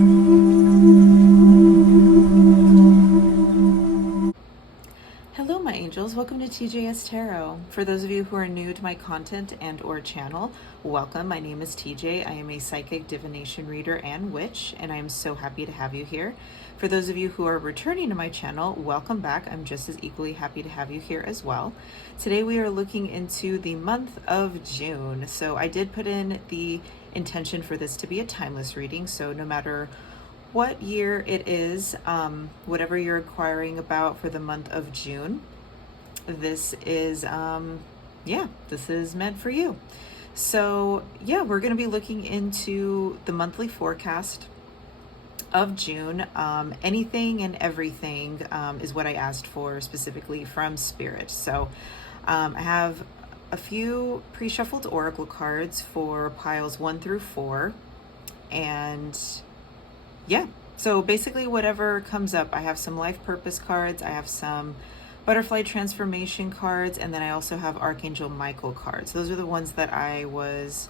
Hello my angels, welcome to TJS Tarot. For those of you who are new to my content and or channel, welcome. My name is TJ. I am a psychic divination reader and witch, and I am so happy to have you here. For those of you who are returning to my channel, welcome back. I'm just as equally happy to have you here as well. Today we are looking into the month of June. So I did put in the intention for this to be a timeless reading, so no matter what year it is, whatever you're inquiring about for the month of June, this is this is meant for you. So yeah, we're going to be looking into the monthly forecast of June. Anything and everything is what I asked for specifically from Spirit. So I have a few pre-shuffled oracle cards for piles 1 through 4, and yeah, so basically whatever comes up. I have some life purpose cards, I have some butterfly transformation cards, and then I also have Archangel Michael cards. Those are the ones that I was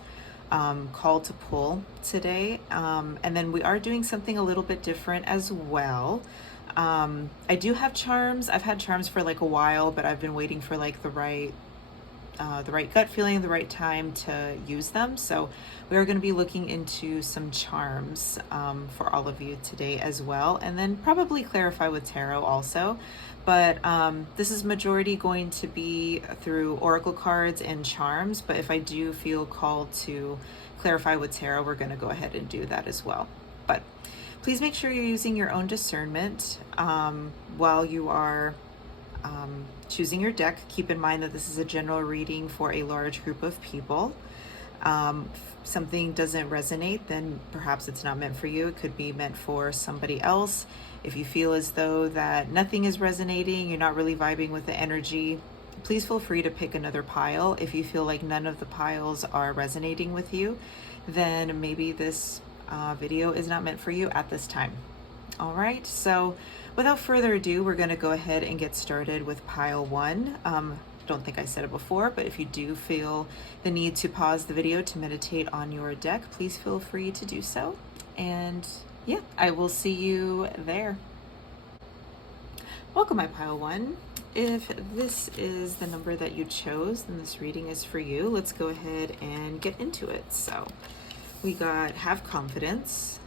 called to pull today. And then we are doing something a little bit different as well. I do have charms. I've had charms for like a while, but I've been waiting for like the right gut feeling, the right time to use them. So we are going to be looking into some charms for all of you today as well, and then probably clarify with tarot also. But this is majority going to be through oracle cards and charms, but if I do feel called to clarify with tarot, we're going to go ahead and do that as well. But please make sure you're using your own discernment while you are choosing your deck. Keep in mind that this is a general reading for a large group of people. If something doesn't resonate, then perhaps it's not meant for you. It could be meant for somebody else. If you feel as though that nothing is resonating, you're not really vibing with the energy, please feel free to pick another pile. If you feel like none of the piles are resonating with you, then maybe this video is not meant for you at this time. All right, so without further ado, we're going to go ahead and get started with pile 1. Don't think I said it before, but if you do feel the need to pause the video to meditate on your deck, please feel free to do so. And yeah, I will see you there. Welcome, my pile 1. If this is the number that you chose, then this reading is for you. Let's go ahead and get into it. So we got have confidence.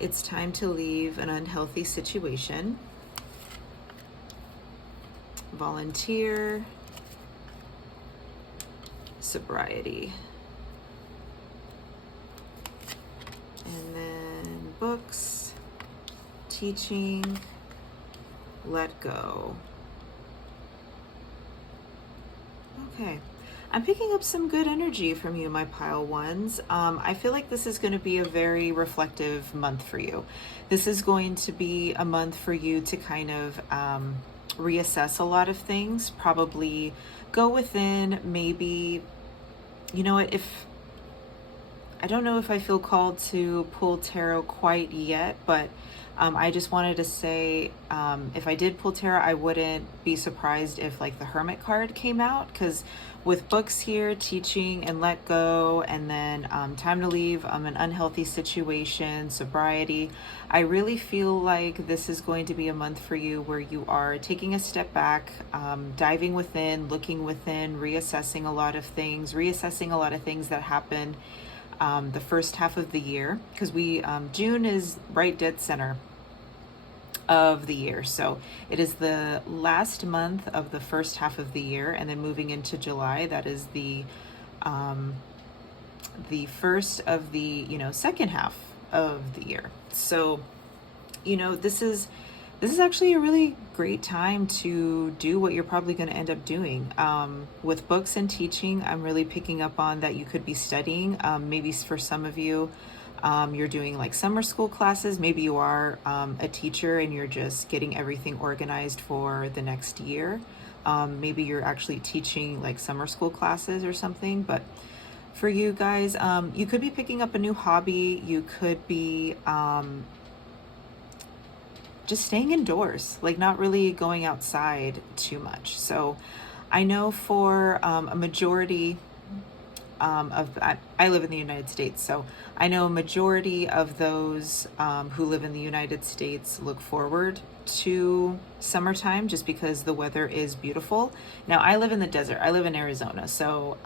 It's time to leave an unhealthy situation. Volunteer. Sobriety. And then books. Teaching. Let go. Okay. I'm picking up some good energy from you, my pile 1s. I feel like this is going to be a very reflective month for you. This is going to be a month for you to kind of reassess a lot of things, probably go within, maybe, you know what, if I don't know if I feel called to pull tarot quite yet, but I just wanted to say, if I did pull tarot, I wouldn't be surprised if like the Hermit card came out, because with books here, teaching and let go, and then time to leave an unhealthy situation, sobriety, I really feel like this is going to be a month for you where you are taking a step back, diving within, looking within, reassessing a lot of things that happened the first half of the year, because June is right dead center of the year. So it is the last month of the first half of the year, and then moving into July, that is the first of the second half of the year. So this is actually a really great time to do what you're probably going to end up doing. With books and teaching, I'm really picking up on that you could be studying. Maybe for some of you, you're doing like summer school classes. Maybe you are a teacher and you're just getting everything organized for the next year. Maybe you're actually teaching like summer school classes or something. But for you guys, you could be picking up a new hobby. You could be just staying indoors, like not really going outside too much. So I know for a majority I live in the United States, so I know a majority of those who live in the United States look forward to summertime just because the weather is beautiful. Now, I live in the desert. I live in Arizona, so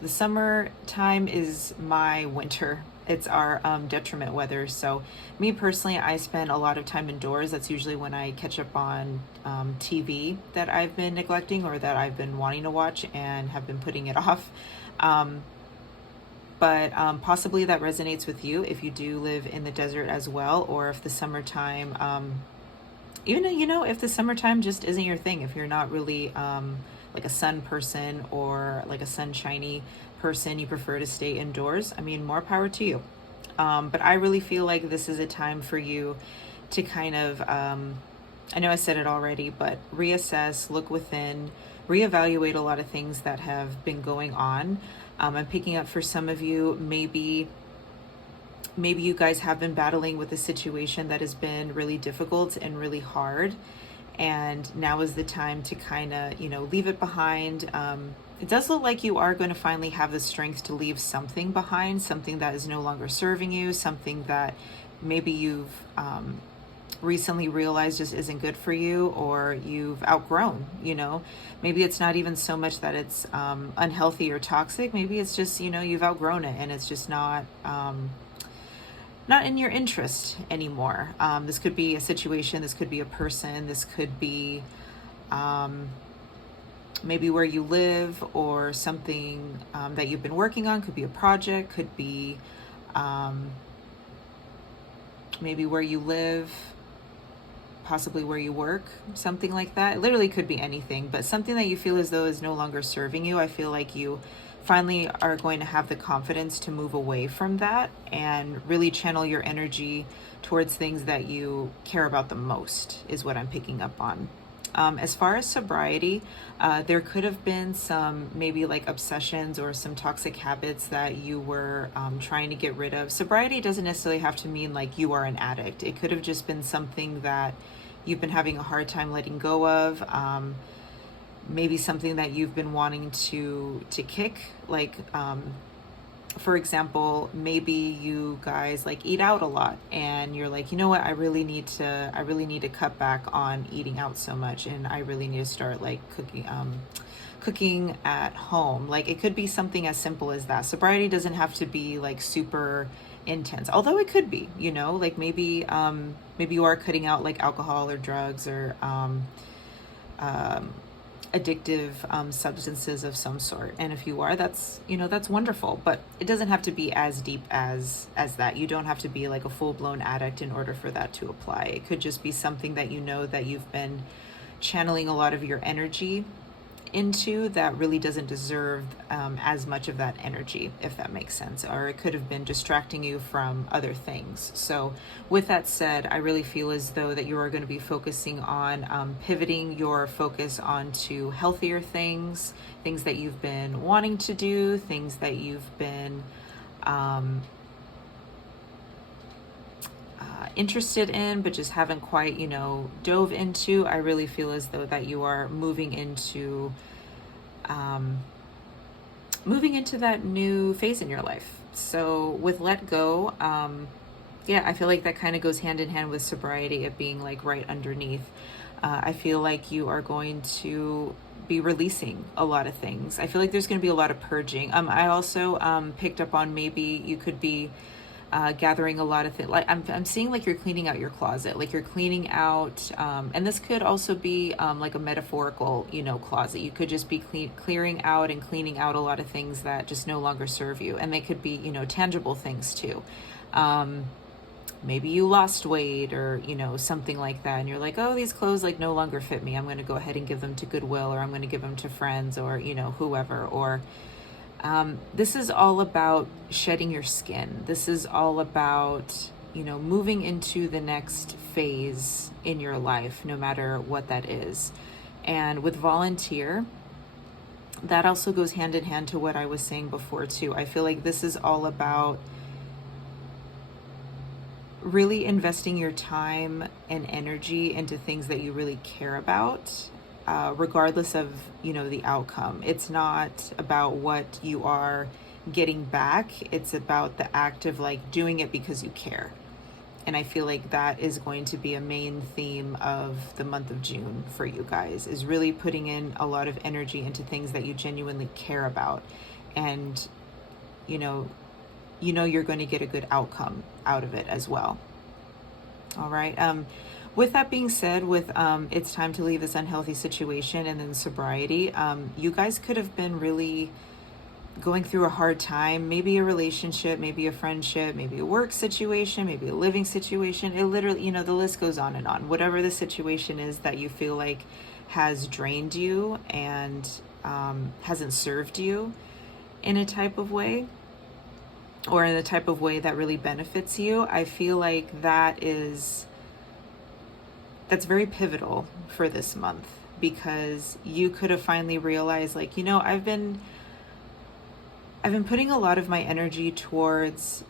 the summertime is my winter. It's our detriment weather. So me personally, I spend a lot of time indoors. That's usually when I catch up on TV that I've been neglecting or that I've been wanting to watch and have been putting it off. But possibly that resonates with you if you do live in the desert as well, or if the summertime, if the summertime just isn't your thing, if you're not really like a sun person or like a sunshiny person, you prefer to stay indoors, I mean, more power to you. But I really feel like this is a time for you to kind of, I know I said it already, but reassess, look within, reevaluate a lot of things that have been going on. I'm picking up for some of you, maybe you guys have been battling with a situation that has been really difficult and really hard. And now is the time to kind of, leave it behind. It does look like you are going to finally have the strength to leave something behind, something that is no longer serving you, something that maybe you've recently realized just isn't good for you, or you've outgrown. Maybe it's not even so much that it's unhealthy or toxic. Maybe it's just, you've outgrown it and it's just not in your interest anymore. This could be a situation, this could be a person, this could be maybe where you live, or something that you've been working on. Could be a project, could be maybe where you live, possibly where you work, something like that. It literally could be anything, but something that you feel as though is no longer serving you. I feel like you finally are going to have the confidence to move away from that and really channel your energy towards things that you care about the most, is what I'm picking up on. As far as sobriety, there could have been some maybe like obsessions or some toxic habits that you were trying to get rid of. Sobriety doesn't necessarily have to mean like you are an addict. It could have just been something that you've been having a hard time letting go of. Maybe something that you've been wanting to kick, like for example, maybe you guys like eat out a lot and you're like, you know what, I really need to cut back on eating out so much, and I really need to start like cooking at home. Like, it could be something as simple as that. Sobriety doesn't have to be like super intense, although it could be, like maybe you are cutting out like alcohol or drugs or addictive substances of some sort. And if you are, that's wonderful, but it doesn't have to be as deep as that. You don't have to be like a full-blown addict in order for that to apply. It could just be something that that you've been channeling a lot of your energy into that really doesn't deserve as much of that energy, if that makes sense. Or it could have been distracting you from other things. So with that said, I really feel as though that you are going to be focusing on pivoting your focus onto healthier things that you've been wanting to do, things that you've been interested in but just haven't quite dove into. I really feel as though that you are moving into that new phase in your life. So with let go, I feel like that kind of goes hand in hand with sobriety, it being like right underneath. I feel like you are going to be releasing a lot of things. I feel like there's going to be a lot of purging. I also picked up on maybe you could be gathering a lot of things. Like I'm seeing like you're cleaning out your closet, like you're cleaning out, and this could also be like a metaphorical, closet. You could just be clearing out and cleaning out a lot of things that just no longer serve you, and they could be, tangible things too. Maybe you lost weight or, something like that, and you're like, oh, these clothes like no longer fit me. I'm going to go ahead and give them to Goodwill, or I'm going to give them to friends, or whoever. Or this is all about shedding your skin. This is all about, moving into the next phase in your life, no matter what that is. And with volunteer, that also goes hand in hand to what I was saying before too. I feel like this is all about really investing your time and energy into things that you really care about. regardless of, the outcome. It's not about what you are getting back. It's about the act of like doing it because you care. And I feel like that is going to be a main theme of the month of June for you guys, is really putting in a lot of energy into things that you genuinely care about. And, you're going to get a good outcome out of it as well. All right. With that being said, with it's time to leave this unhealthy situation and then sobriety, you guys could have been really going through a hard time, maybe a relationship, maybe a friendship, maybe a work situation, maybe a living situation. It literally, the list goes on and on. Whatever the situation is that you feel like has drained you and hasn't served you in a type of way, or in the type of way that really benefits you, I feel like that's very pivotal for this month, because you could have finally realized, like, I've been putting a lot of my energy towards,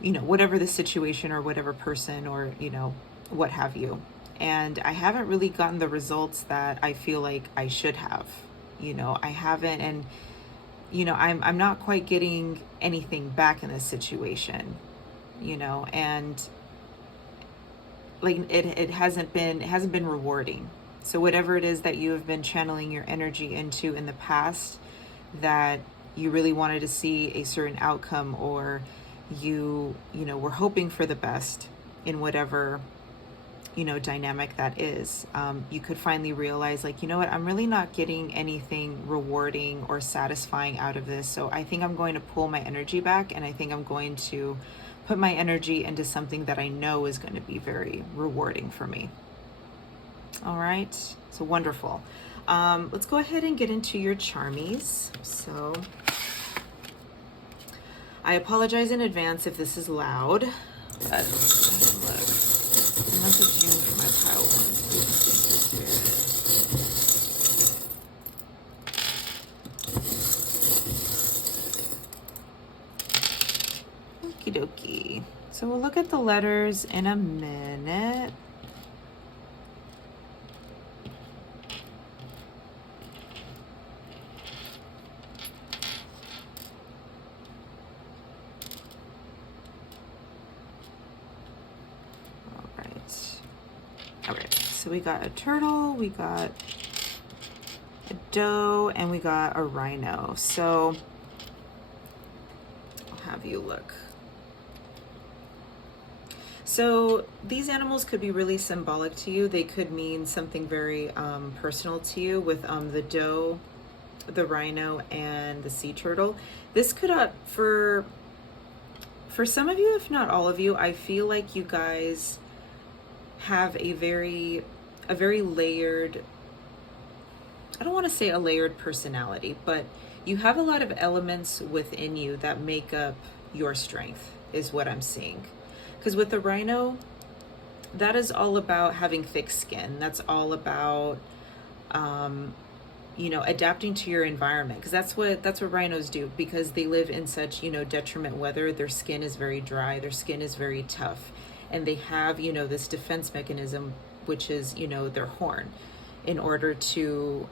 whatever the situation or whatever person or, what have you. And I haven't really gotten the results that I feel like I should have. I haven't, and I'm not quite getting anything back in this situation, and like it hasn't been rewarding. So whatever it is that you have been channeling your energy into in the past, that you really wanted to see a certain outcome, or you were hoping for the best in whatever dynamic that is, you could finally realize, like, what, I'm really not getting anything rewarding or satisfying out of this. So I think I'm going to pull my energy back, and I think I'm going to put my energy into something that I know is going to be very rewarding for me. All right, so wonderful. Let's go ahead and get into your charmies. So I apologize in advance if this is loud, but look. Month of June for my pile ones. Okie dokie. So we'll look at the letters in a minute. So we got a turtle, we got a doe, and we got a rhino. So I'll have you look. So these animals could be really symbolic to you. They could mean something very personal to you, with the doe, the rhino, and the sea turtle. This could, for some of you, if not all of you, I feel like you guys have a very layered, I don't want to say a layered personality, but you have a lot of elements within you that make up your strength, is what I'm seeing. Because with the rhino, that is all about having thick skin. That's all about, adapting to your environment. Because that's what rhinos do, because they live in such, detriment weather. Their skin is very dry. Their skin is very tough. And they have, this defense mechanism, which is, their horn, in order to,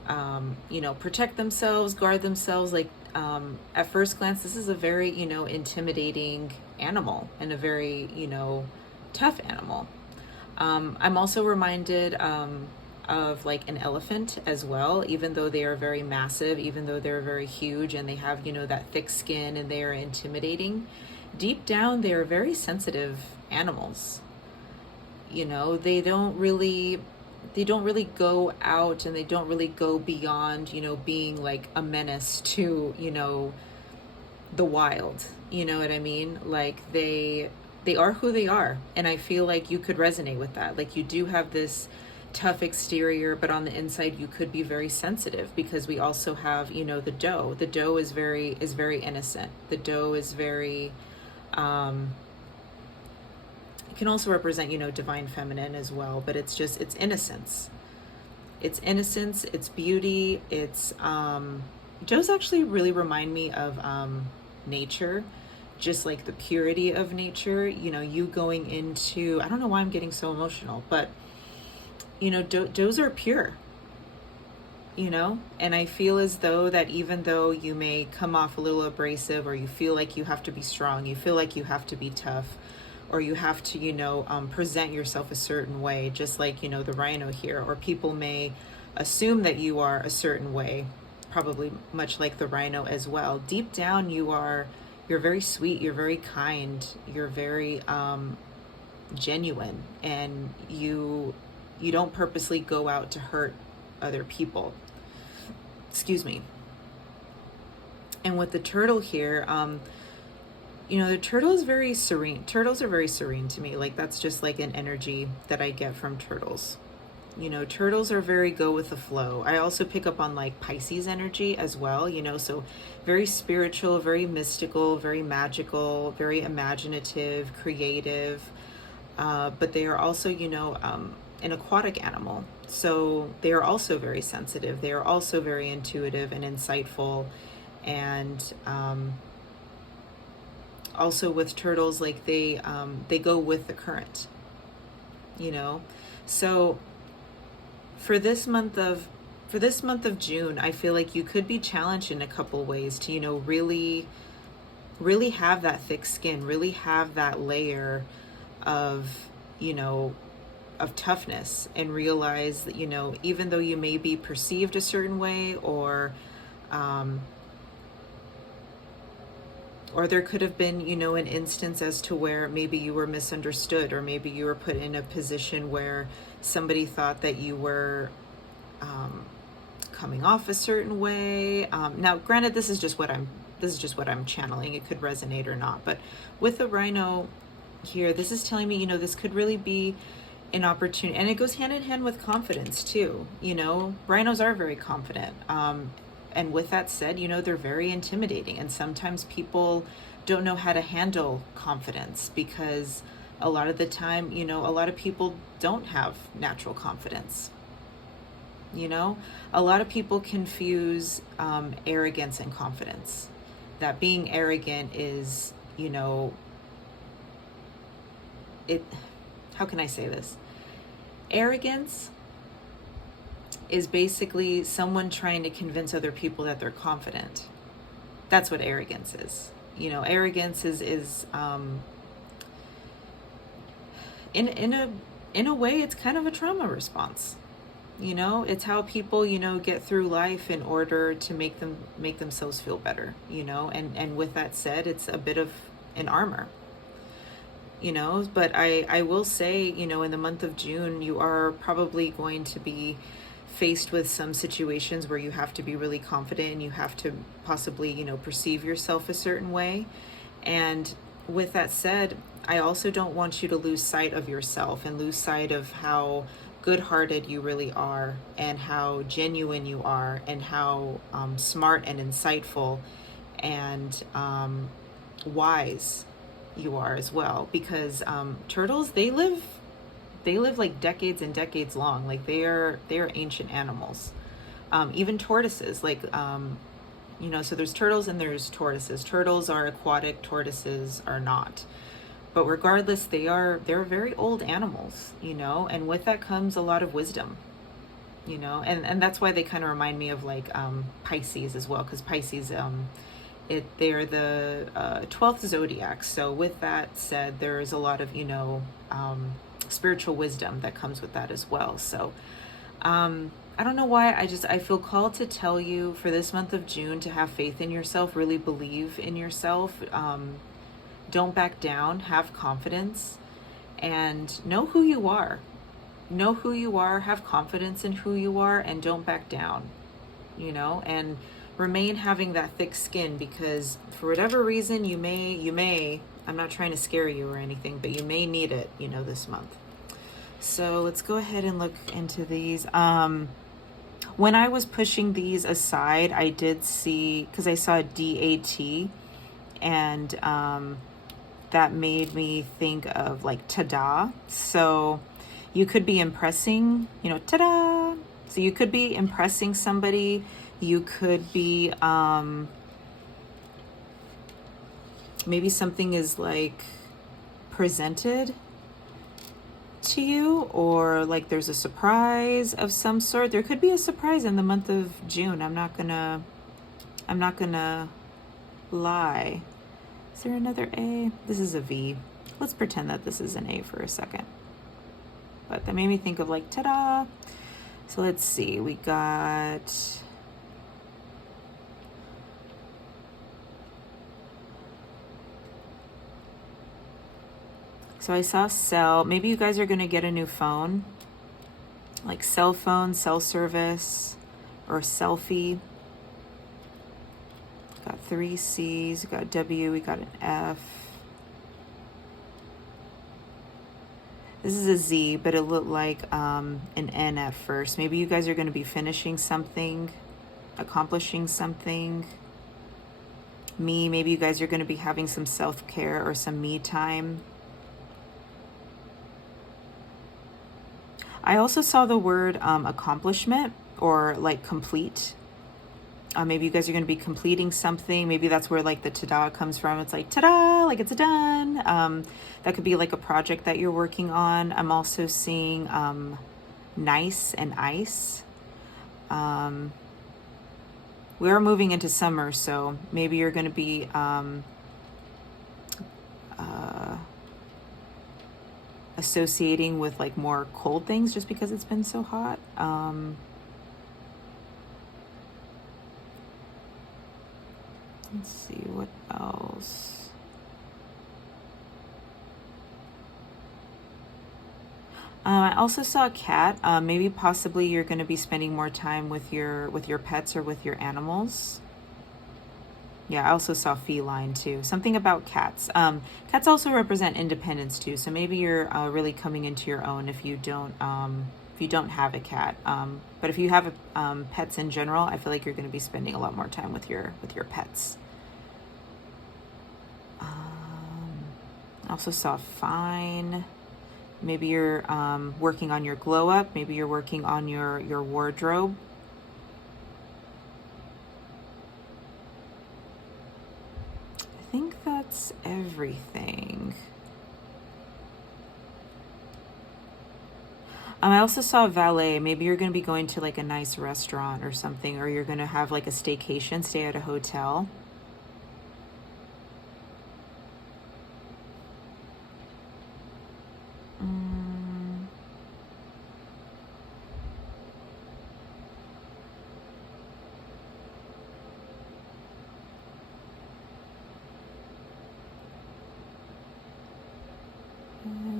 protect themselves, guard themselves. Like, at first glance, this is a very, intimidating animal, and a very, tough animal. I'm also reminded of like an elephant as well, even though they are very massive, even though they're very huge, and they have, that thick skin, and they are intimidating. Deep down, they are very sensitive animals. They don't really go out, and they don't really go beyond, being like a menace to, the wild. You know what I mean? Like, they are who they are. And I feel like you could resonate with that. Like, you do have this tough exterior, but on the inside you could be very sensitive, because we also have, the doe. The doe is very innocent. The doe is very, it can also represent, divine feminine as well, but it's innocence. It's innocence, it's beauty, it's, does actually really remind me of nature, just like the purity of nature. You going into, I don't know why I'm getting so emotional, but does are pure, and I feel as though that even though you may come off a little abrasive, or you feel like you have to be strong, you feel like you have to be tough, or you have to, present yourself a certain way, just like, the rhino here, or people may assume that you are a certain way, probably much like the rhino as well. Deep down, you're very sweet, you're very kind, you're very genuine, and you don't purposely go out to hurt other people. Excuse me. And with the turtle here, the turtle is very serene. Turtles are very serene to me. Like, that's just like an energy that I get from turtles. Turtles are very go with the flow. I also pick up on like Pisces energy as well, so very spiritual, very mystical, very magical, very imaginative, creative. But they are also, an aquatic animal. So they are also very sensitive. They are also very intuitive and insightful. And also with turtles, like they go with the current, So for this month of June, I feel like you could be challenged in a couple ways to, really have that thick skin, really have that layer of, of toughness, and realize that, even though you may be perceived a certain way, or there could have been, an instance as to where maybe you were misunderstood, or maybe you were put in a position where somebody thought that you were coming off a certain way. Now, granted, this is just what I'm channeling. It could resonate or not. But with the rhino here, this is telling me, this could really be an opportunity, and it goes hand in hand with confidence too. Rhinos are very confident. And with that said, they're very intimidating, and sometimes people don't know how to handle confidence, because a lot of the time, a lot of people don't have natural confidence. A lot of people confuse arrogance and confidence. That being arrogant is, how can I say this? Arrogance is basically someone trying to convince other people that they're confident. That's what arrogance is. Arrogance is in a way, it's kind of a trauma response. It's how people, get through life in order to make themselves feel better, and with that said, it's a bit of an armor. But I will say, in the month of June, you are probably going to be faced with some situations where you have to be really confident, and you have to possibly, perceive yourself a certain way. And with that said, I also don't want you to lose sight of yourself, and lose sight of how good-hearted you really are, and how genuine you are, and how smart and insightful and wise you are as well. Because turtles, they live like decades and decades long. Like they are ancient animals. Even tortoises, like so there's turtles and there's tortoises. Turtles are aquatic, tortoises are not. But regardless, they're very old animals, and with that comes a lot of wisdom, and that's why they kind of remind me of like Pisces as well, because Pisces, they're the 12th zodiac. So with that said, there's a lot of, spiritual wisdom that comes with that as well. So I don't know why, I feel called to tell you for this month of June to have faith in yourself, really believe in yourself. Don't back down, have confidence, and know who you are. Know who you are, have confidence in who you are, and don't back down, and remain having that thick skin, because for whatever reason, you may, I'm not trying to scare you or anything, but you may need it, this month. So let's go ahead and look into these. When I was pushing these aside, I did see, because I saw DAT, and that made me think of like ta-da. So you could be impressing, ta-da. So you could be impressing somebody. You could be, maybe something is like presented to you, or like there's a surprise of some sort. There could be a surprise in the month of June. I'm not gonna lie. Is there another A? This is a V. Let's pretend that this is an A for a second. But that made me think of like, ta-da. So let's see, we got... So I saw cell. Maybe you guys are going to get a new phone. Like cell phone, cell service, or selfie. Got 3 C's, we got W, we got an F. This is a Z, but it looked like an N at first. Maybe you guys are going to be finishing something, accomplishing something. Maybe you guys are going to be having some self-care or some me time. I also saw the word accomplishment, or like complete. Maybe you guys are going to be completing something. Maybe that's where like the ta-da comes from. It's like ta-da, like it's done. That could be like a project that you're working on. I'm also seeing nice and ice. We are moving into summer, so maybe you're going to be associating with like more cold things just because it's been so hot. Let's see, what else? I also saw a cat. Maybe possibly you're going to be spending more time with your pets or with your animals. Yeah, I also saw feline too. Something about cats. Cats also represent independence too. So maybe you're really coming into your own if you don't have a cat. But if you have pets in general, I feel like you're going to be spending a lot more time with your pets. I also saw fine. Maybe you're working on your glow up. Maybe you're working on your wardrobe. I think that's everything. I also saw valet. Maybe you're going to be going to like a nice restaurant or something, or you're going to have like a staycation, stay at a hotel.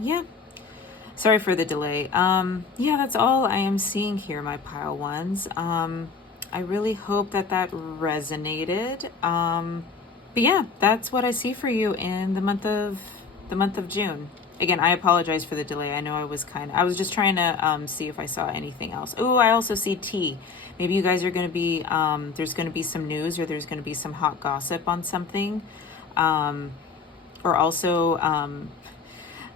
Yeah. Sorry for the delay. Yeah, that's all I am seeing here, my pile ones. I really hope that resonated. But yeah, that's what I see for you in the month of June. Again, I apologize for the delay. I know I was just trying to see if I saw anything else. Oh, I also see T. Maybe you guys are going to be, there's going to be some news, or there's going to be some hot gossip on something. Or also,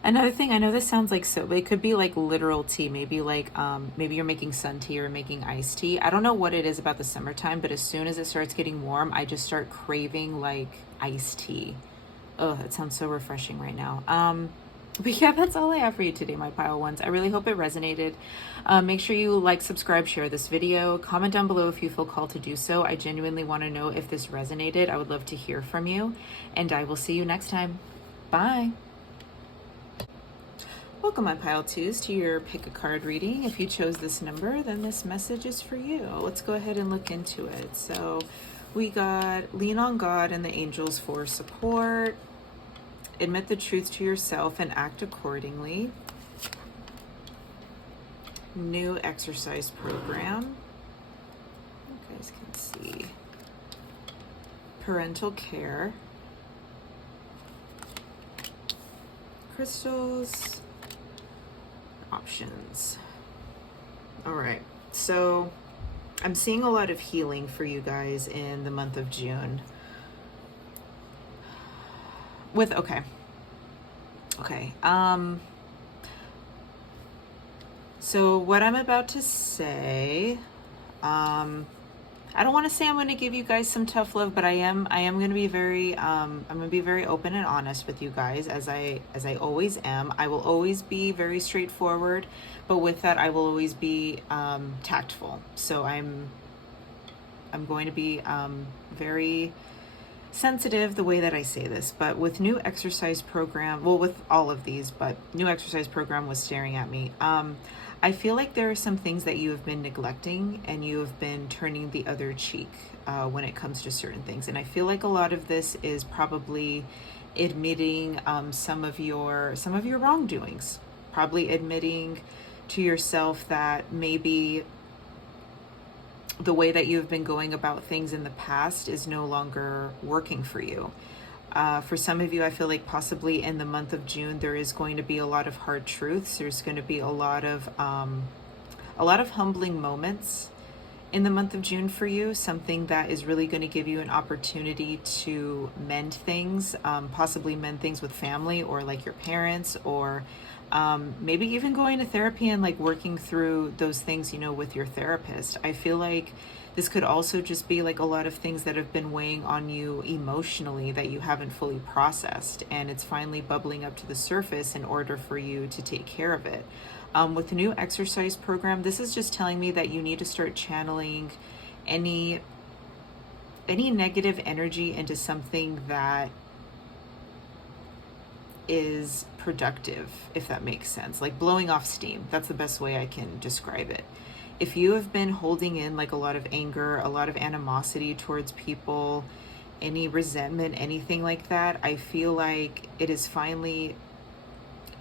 another thing, I know this sounds like so, but it could be like literal tea. Maybe like, maybe you're making sun tea or making iced tea. I don't know what it is about the summertime, but as soon as it starts getting warm, I just start craving like iced tea. Oh, that sounds so refreshing right now. But yeah, that's all I have for you today, my pile ones. I really hope it resonated. Make sure you like, subscribe, share this video. Comment down below if you feel called to do so. I genuinely want to know if this resonated. I would love to hear from you. And I will see you next time. Bye. Welcome, my pile twos, to your pick a card reading. If you chose this number, then this message is for you. Let's go ahead and look into it. So we got lean on God and the angels for support. Admit the truth to yourself and act accordingly. New exercise program. You guys can see. Parental care. Crystals. Options. All right. So I'm seeing a lot of healing for you guys in the month of June. Okay. So what I'm about to say, I don't want to say I'm going to give you guys some tough love, but I am going to be very I'm going to be very open and honest with you guys, as I always am. I will always be very straightforward, but with that I will always be tactful. So I'm going to be very sensitive the way that I say this. But with new exercise program, well, with all of these, but new exercise program was staring at me. I feel like there are some things that you have been neglecting, and you have been turning the other cheek when it comes to certain things. And I feel like a lot of this is probably admitting some of your wrongdoings, probably admitting to yourself that maybe the way that you've been going about things in the past is no longer working for you. For some of you, I feel like possibly in the month of June, there is going to be a lot of hard truths. There's going to be a lot of humbling moments in the month of June for you. Something that is really going to give you an opportunity to mend things, possibly mend things with family or like your parents, or maybe even going to therapy and like working through those things, with your therapist. I feel like this could also just be like a lot of things that have been weighing on you emotionally that you haven't fully processed, and it's finally bubbling up to the surface in order for you to take care of it. With the new exercise program, this is just telling me that you need to start channeling any negative energy into something that is productive, if that makes sense. Like blowing off steam. That's the best way I can describe it. If you have been holding in like a lot of anger, a lot of animosity towards people, any resentment, anything like that, I feel like it is finally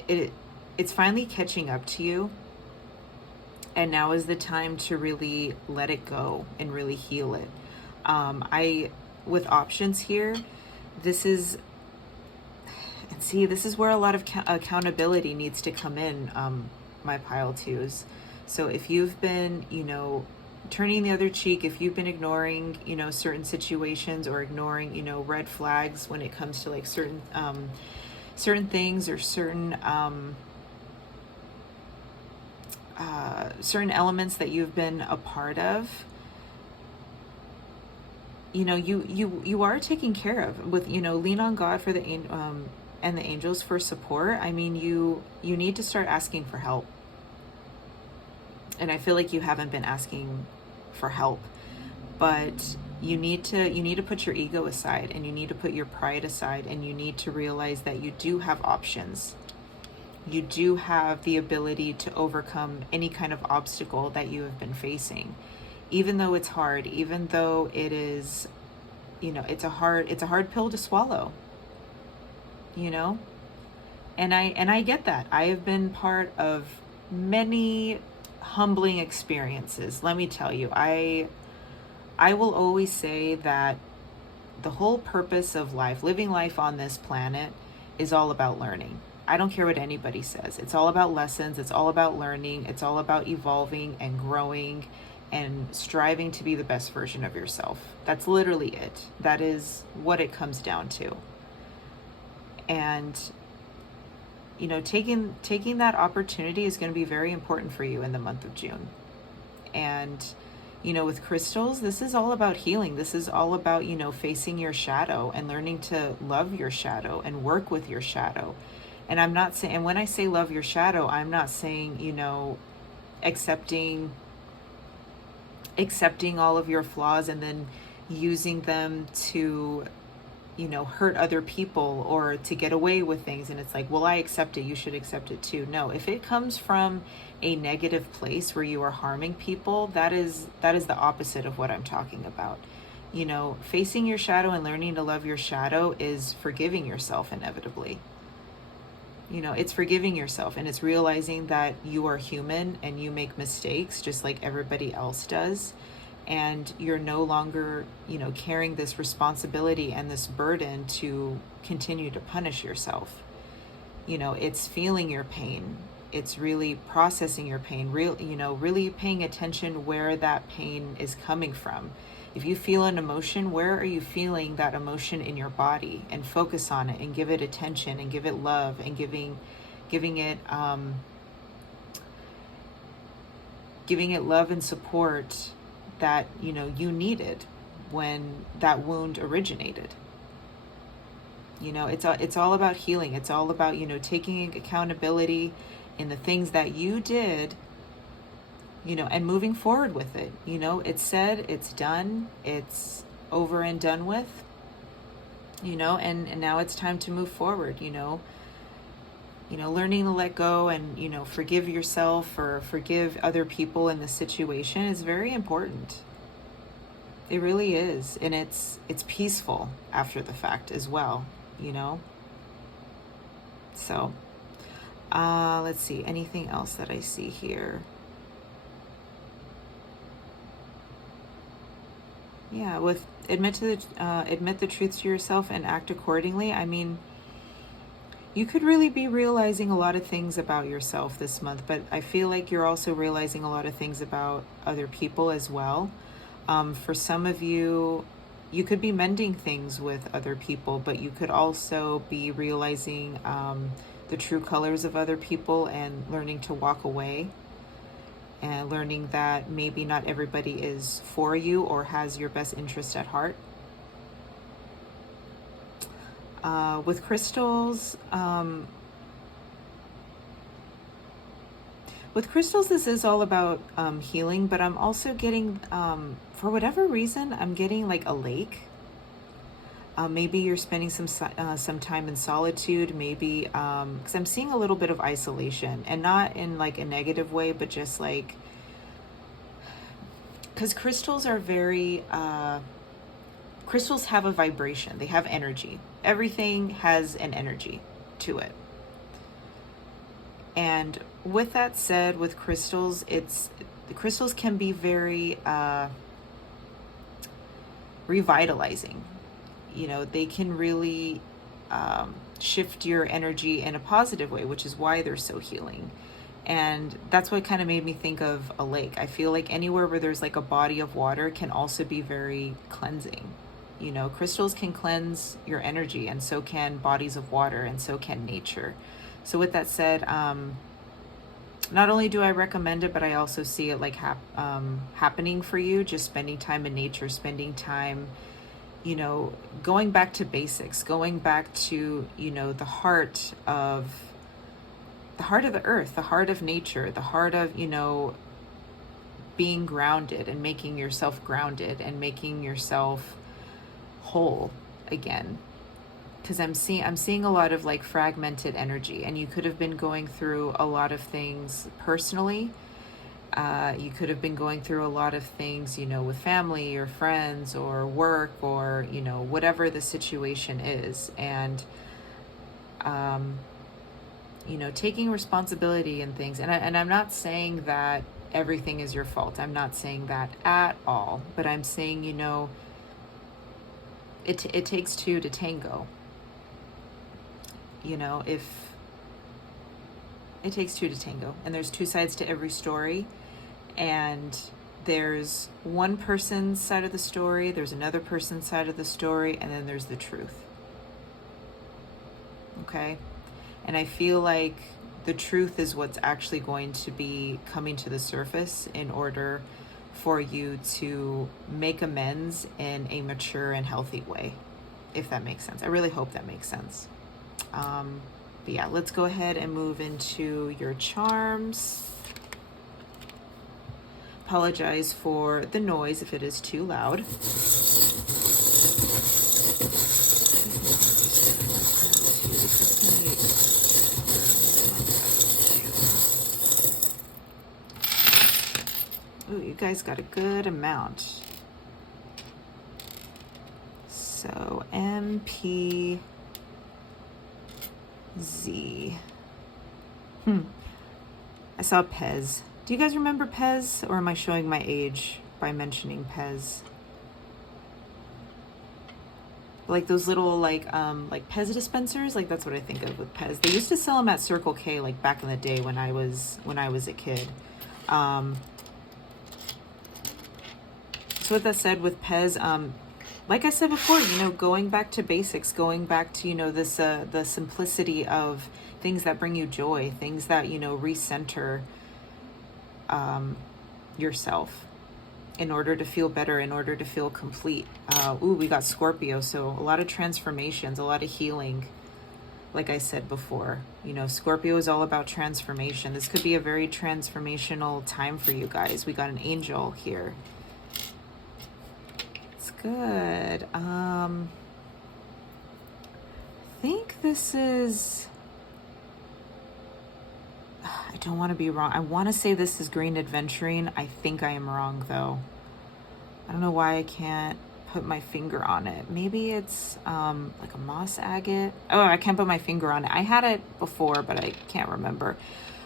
it's finally catching up to you. And now is the time to really let it go and really heal it. With options here, this is where a lot of accountability needs to come in, my pile twos. So if you've been, turning the other cheek, if you've been ignoring, certain situations, or ignoring, red flags when it comes to like certain things, or certain elements that you've been a part of, you are taken care of with, lean on God for the and the angels for support. I mean, you need to start asking for help. And I feel like you haven't been asking for help, but you need to put your ego aside, and you need to put your pride aside, and you need to realize that you do have options. You do have the ability to overcome any kind of obstacle that you have been facing, even though it's hard, even though it is, it's a hard pill to swallow, and I get that. I have been part of many humbling experiences. Let me tell you, I will always say that the whole purpose of life, living life on this planet, is all about learning. I don't care what anybody says. It's all about lessons. It's all about learning. It's all about evolving and growing and striving to be the best version of yourself. That's literally it. That is what it comes down to. And taking that opportunity is going to be very important for you in the month of June. And, with crystals, this is all about healing. This is all about, facing your shadow and learning to love your shadow and work with your shadow. And I'm not saying, and when I say love your shadow, I'm not saying, accepting all of your flaws and then using them to, hurt other people or to get away with things. And it's like, well, I accept it, you should accept it too. No, if it comes from a negative place where you are harming people, that is the opposite of what I'm talking about. Facing your shadow and learning to love your shadow is forgiving yourself inevitably. It's forgiving yourself, and it's realizing that you are human and you make mistakes just like everybody else does. And you're no longer, carrying this responsibility and this burden to continue to punish yourself. It's feeling your pain. It's really processing your pain, really paying attention where that pain is coming from. If you feel an emotion, where are you feeling that emotion in your body? And focus on it and give it attention and give it love and giving it love and support that, you know, you needed when that wound originated. You know, it's all about healing. It's all about, you know, taking accountability in the things that you did, you know, and moving forward with it. You know, it's said, it's done, it's over and done with, you know, and now it's time to move forward, you know. You know, learning to let go and, you know, forgive yourself or forgive other people in the situation is very important. It really is. And it's peaceful after the fact as well, you know. So, let's see, anything else that I see here? Yeah, with admit the truth to yourself and act accordingly. I mean, you could really be realizing a lot of things about yourself this month, but I feel like you're also realizing a lot of things about other people as well. For some of you, you could be mending things with other people, but you could also be realizing the true colors of other people and learning to walk away, and learning that maybe not everybody is for you or has your best interest at heart. With crystals, this is all about healing, but I'm also getting, for whatever reason, I'm getting like a lake. Maybe you're spending some time in solitude, maybe, because I'm seeing a little bit of isolation, and not in like a negative way, but just like, because crystals are very, crystals have a vibration, they have energy. Everything has an energy to it. And with that said, with crystals, the crystals can be very revitalizing. You know, they can really shift your energy in a positive way, which is why they're so healing. And that's what kind of made me think of a lake. I feel like anywhere where there's like a body of water can also be very cleansing. You know, crystals can cleanse your energy, and so can bodies of water, and so can nature. So with that said, not only do I recommend it, but I also see it like happening for you, just spending time in nature, spending time, you know, going back to basics, going back to, you know, the heart of the earth, the heart of nature, the heart of, you know, being grounded and making yourself grounded and making yourself whole again. Because I'm seeing a lot of like fragmented energy, and you could have been going through a lot of things personally. You could have been going through a lot of things, you know, with family or friends or work or, you know, whatever the situation is. And, you know, taking responsibility and things. And I'm not saying that everything is your fault. I'm not saying that at all. But I'm saying, you know, it takes two to tango. You know, if it takes two to tango, and there's two sides to every story, and there's one person's side of the story, there's another person's side of the story, and then there's the truth. Okay? And I feel like the truth is what's actually going to be coming to the surface in order for you to make amends in a mature and healthy way, if that makes sense. I really hope that makes sense. But yeah, let's go ahead and move into your charms. Apologize for the noise if it is too loud. Ooh, you guys got a good amount. So MP Z. I saw Pez. Do you guys remember Pez? Or am I showing my age by mentioning Pez? Like those little like Pez dispensers? Like that's what I think of with Pez. They used to sell them at Circle K like back in the day when I was a kid. So with that said, with Pez, like I said before, you know, going back to basics, going back to, you know, this, the simplicity of things that bring you joy, things that, you know, recenter yourself. in order to feel better, in order to feel complete. Ooh, we got Scorpio, so a lot of transformations, a lot of healing. Like I said before, you know, Scorpio is all about transformation. This could be a very transformational time for you guys. We got an angel here. It's good. I think this is... I don't want to be wrong. I want to say this is green adventuring. I think I am wrong, though. I don't know why I can't put my finger on it. Maybe it's like a moss agate. Oh, I can't put my finger on it. I had it before, but I can't remember.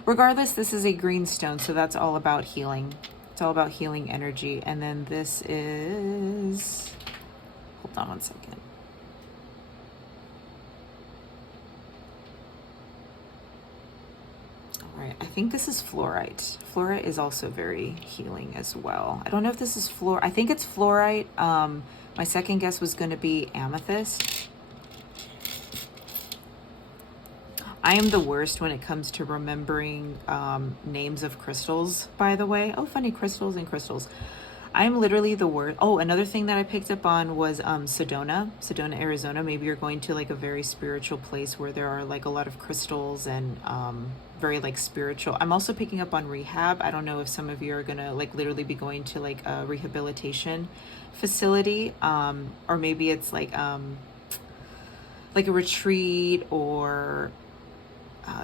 Regardless, this is a green stone, so that's all about healing. It's all about healing energy. And then this is... Hold on one second. Right, I think this is fluorite. Fluorite is also very healing as well. I don't know if this is I think it's fluorite. My second guess was going to be amethyst. I am the worst when it comes to remembering names of crystals, by the way. Oh, funny, crystals and crystals. I'm literally the worst. Oh, another thing that I picked up on was Sedona, Arizona. Maybe you're going to like a very spiritual place where there are like a lot of crystals and very like spiritual. I'm also picking up on rehab. I don't know if some of you are gonna like literally be going to like a rehabilitation facility, or maybe it's like a retreat or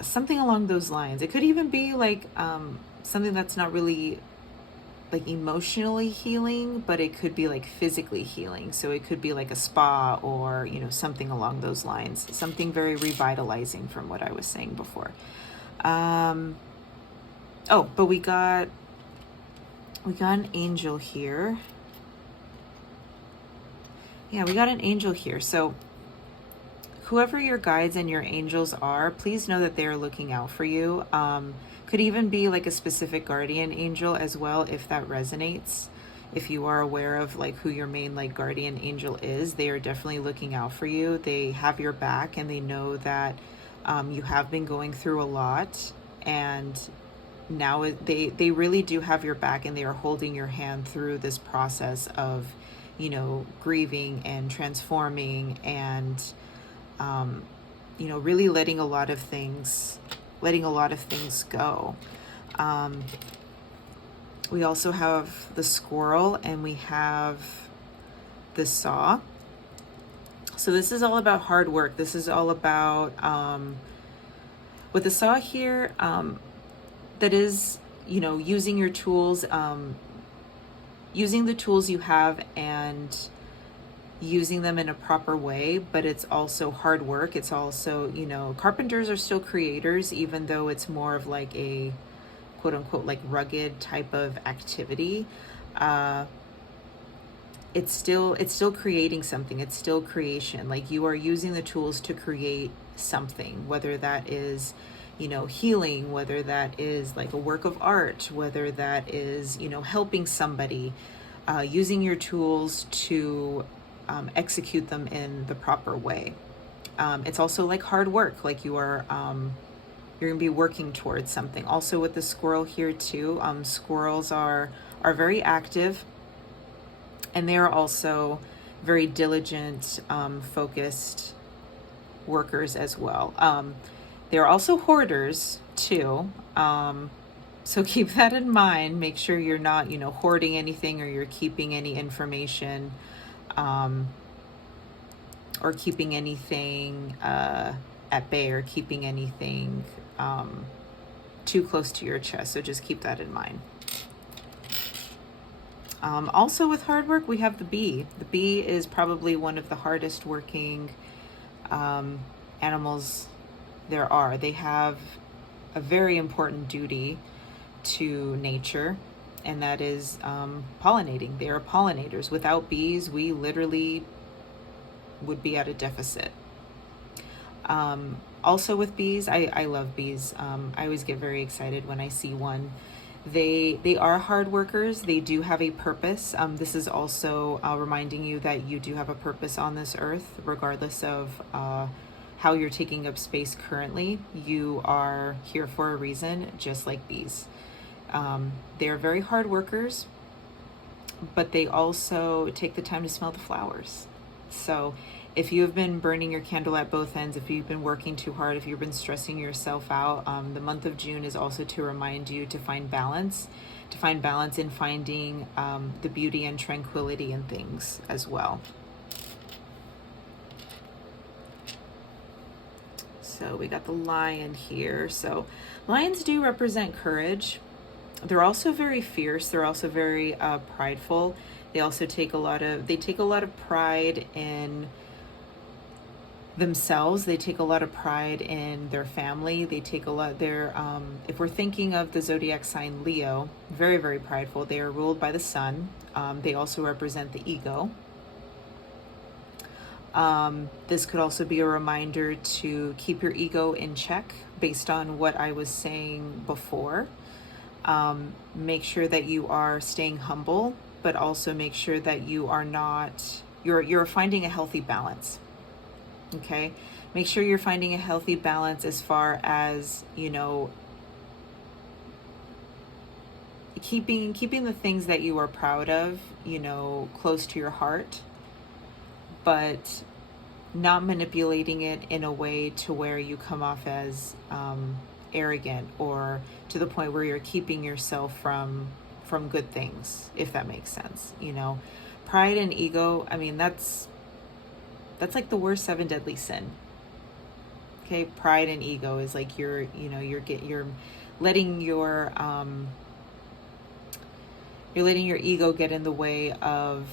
something along those lines. It could even be like something that's not really like emotionally healing, but it could be like physically healing. So it could be like a spa or, you know, something along those lines, something very revitalizing from what I was saying before. Oh, but we got an angel here. Yeah, we got an angel here. So whoever your guides and your angels are, please know that they are looking out for you. Could even be like a specific guardian angel as well, if that resonates. If you are aware of like who your main like guardian angel is, they are definitely looking out for you. They have your back and they know that you have been going through a lot, and now they really do have your back, and they are holding your hand through this process of, you know, grieving and transforming and you know, really letting a lot of things go. We also have the squirrel and we have the saw. So this is all about hard work. This is all about, with the saw here, that is, you know, using your tools, using the tools you have and using them in a proper way, but it's also hard work. It's also, you know, carpenters are still creators, even though it's more of like a quote unquote like rugged type of activity. It's still creating something. It's still creation. Like you are using the tools to create something, whether that is, you know, healing, whether that is like a work of art, whether that is, you know, helping somebody, using your tools to execute them in the proper way. It's also like hard work, like you are, you're gonna be working towards something. Also with the squirrel here too, squirrels are very active, and they are also very diligent, focused workers as well. They're also hoarders too. So keep that in mind. Make sure you're not, you know, hoarding anything, or you're keeping any information, or keeping anything at bay, or keeping anything too close to your chest. So just keep that in mind. Also with hard work, we have the bee. The bee is probably one of the hardest working animals there are. They have a very important duty to nature, and that is pollinating. They are pollinators. Without bees, we literally would be at a deficit. Also with bees, I love bees. I always get very excited when I see one. They are hard workers. They do have a purpose. This is also reminding you that you do have a purpose on this earth, regardless of how you're taking up space currently. You are here for a reason, just like bees. They are very hard workers. but they also take the time to smell the flowers. So if you have been burning your candle at both ends, if you've been working too hard, if you've been stressing yourself out, the month of June is also to remind you to find balance, in finding the beauty and tranquility in things as well. So we got the lion here. So lions do represent courage. They're also very fierce. They're also very prideful. They also take a lot of pride in themselves. They take a lot of pride in their family. They take a lot, if we're thinking of the zodiac sign Leo, very, very prideful. They are ruled by the sun. They also represent the ego. This could also be a reminder to keep your ego in check based on what I was saying before. Make sure that you are staying humble, but also make sure that you are not, you're finding a healthy balance. Okay. Make sure you're finding a healthy balance as far as, keeping the things that you are proud of, close to your heart, but not manipulating it in a way to where you come off as arrogant, or to the point where you're keeping yourself from good things, if that makes sense. Pride and ego, I mean, that's like the worst 7 deadly sin. Okay, pride and ego is like you're letting your ego get in the way of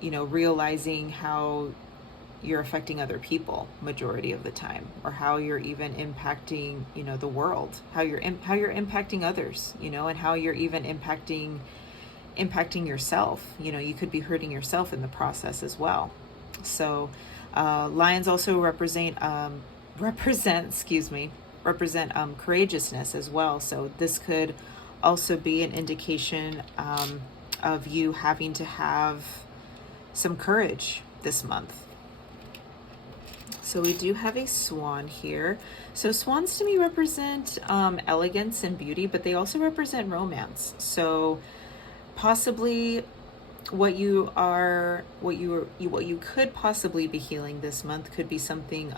realizing how you're affecting other people majority of the time, or how you're even impacting the world, how you're impacting others, and how you're even impacting yourself. You could be hurting yourself in the process as well. So lions also represent courageousness as well. So this could also be an indication of you having to have some courage this month. So we do have a swan here. So swans to me represent elegance and beauty, but they also represent romance. So possibly what you could possibly be healing this month could be something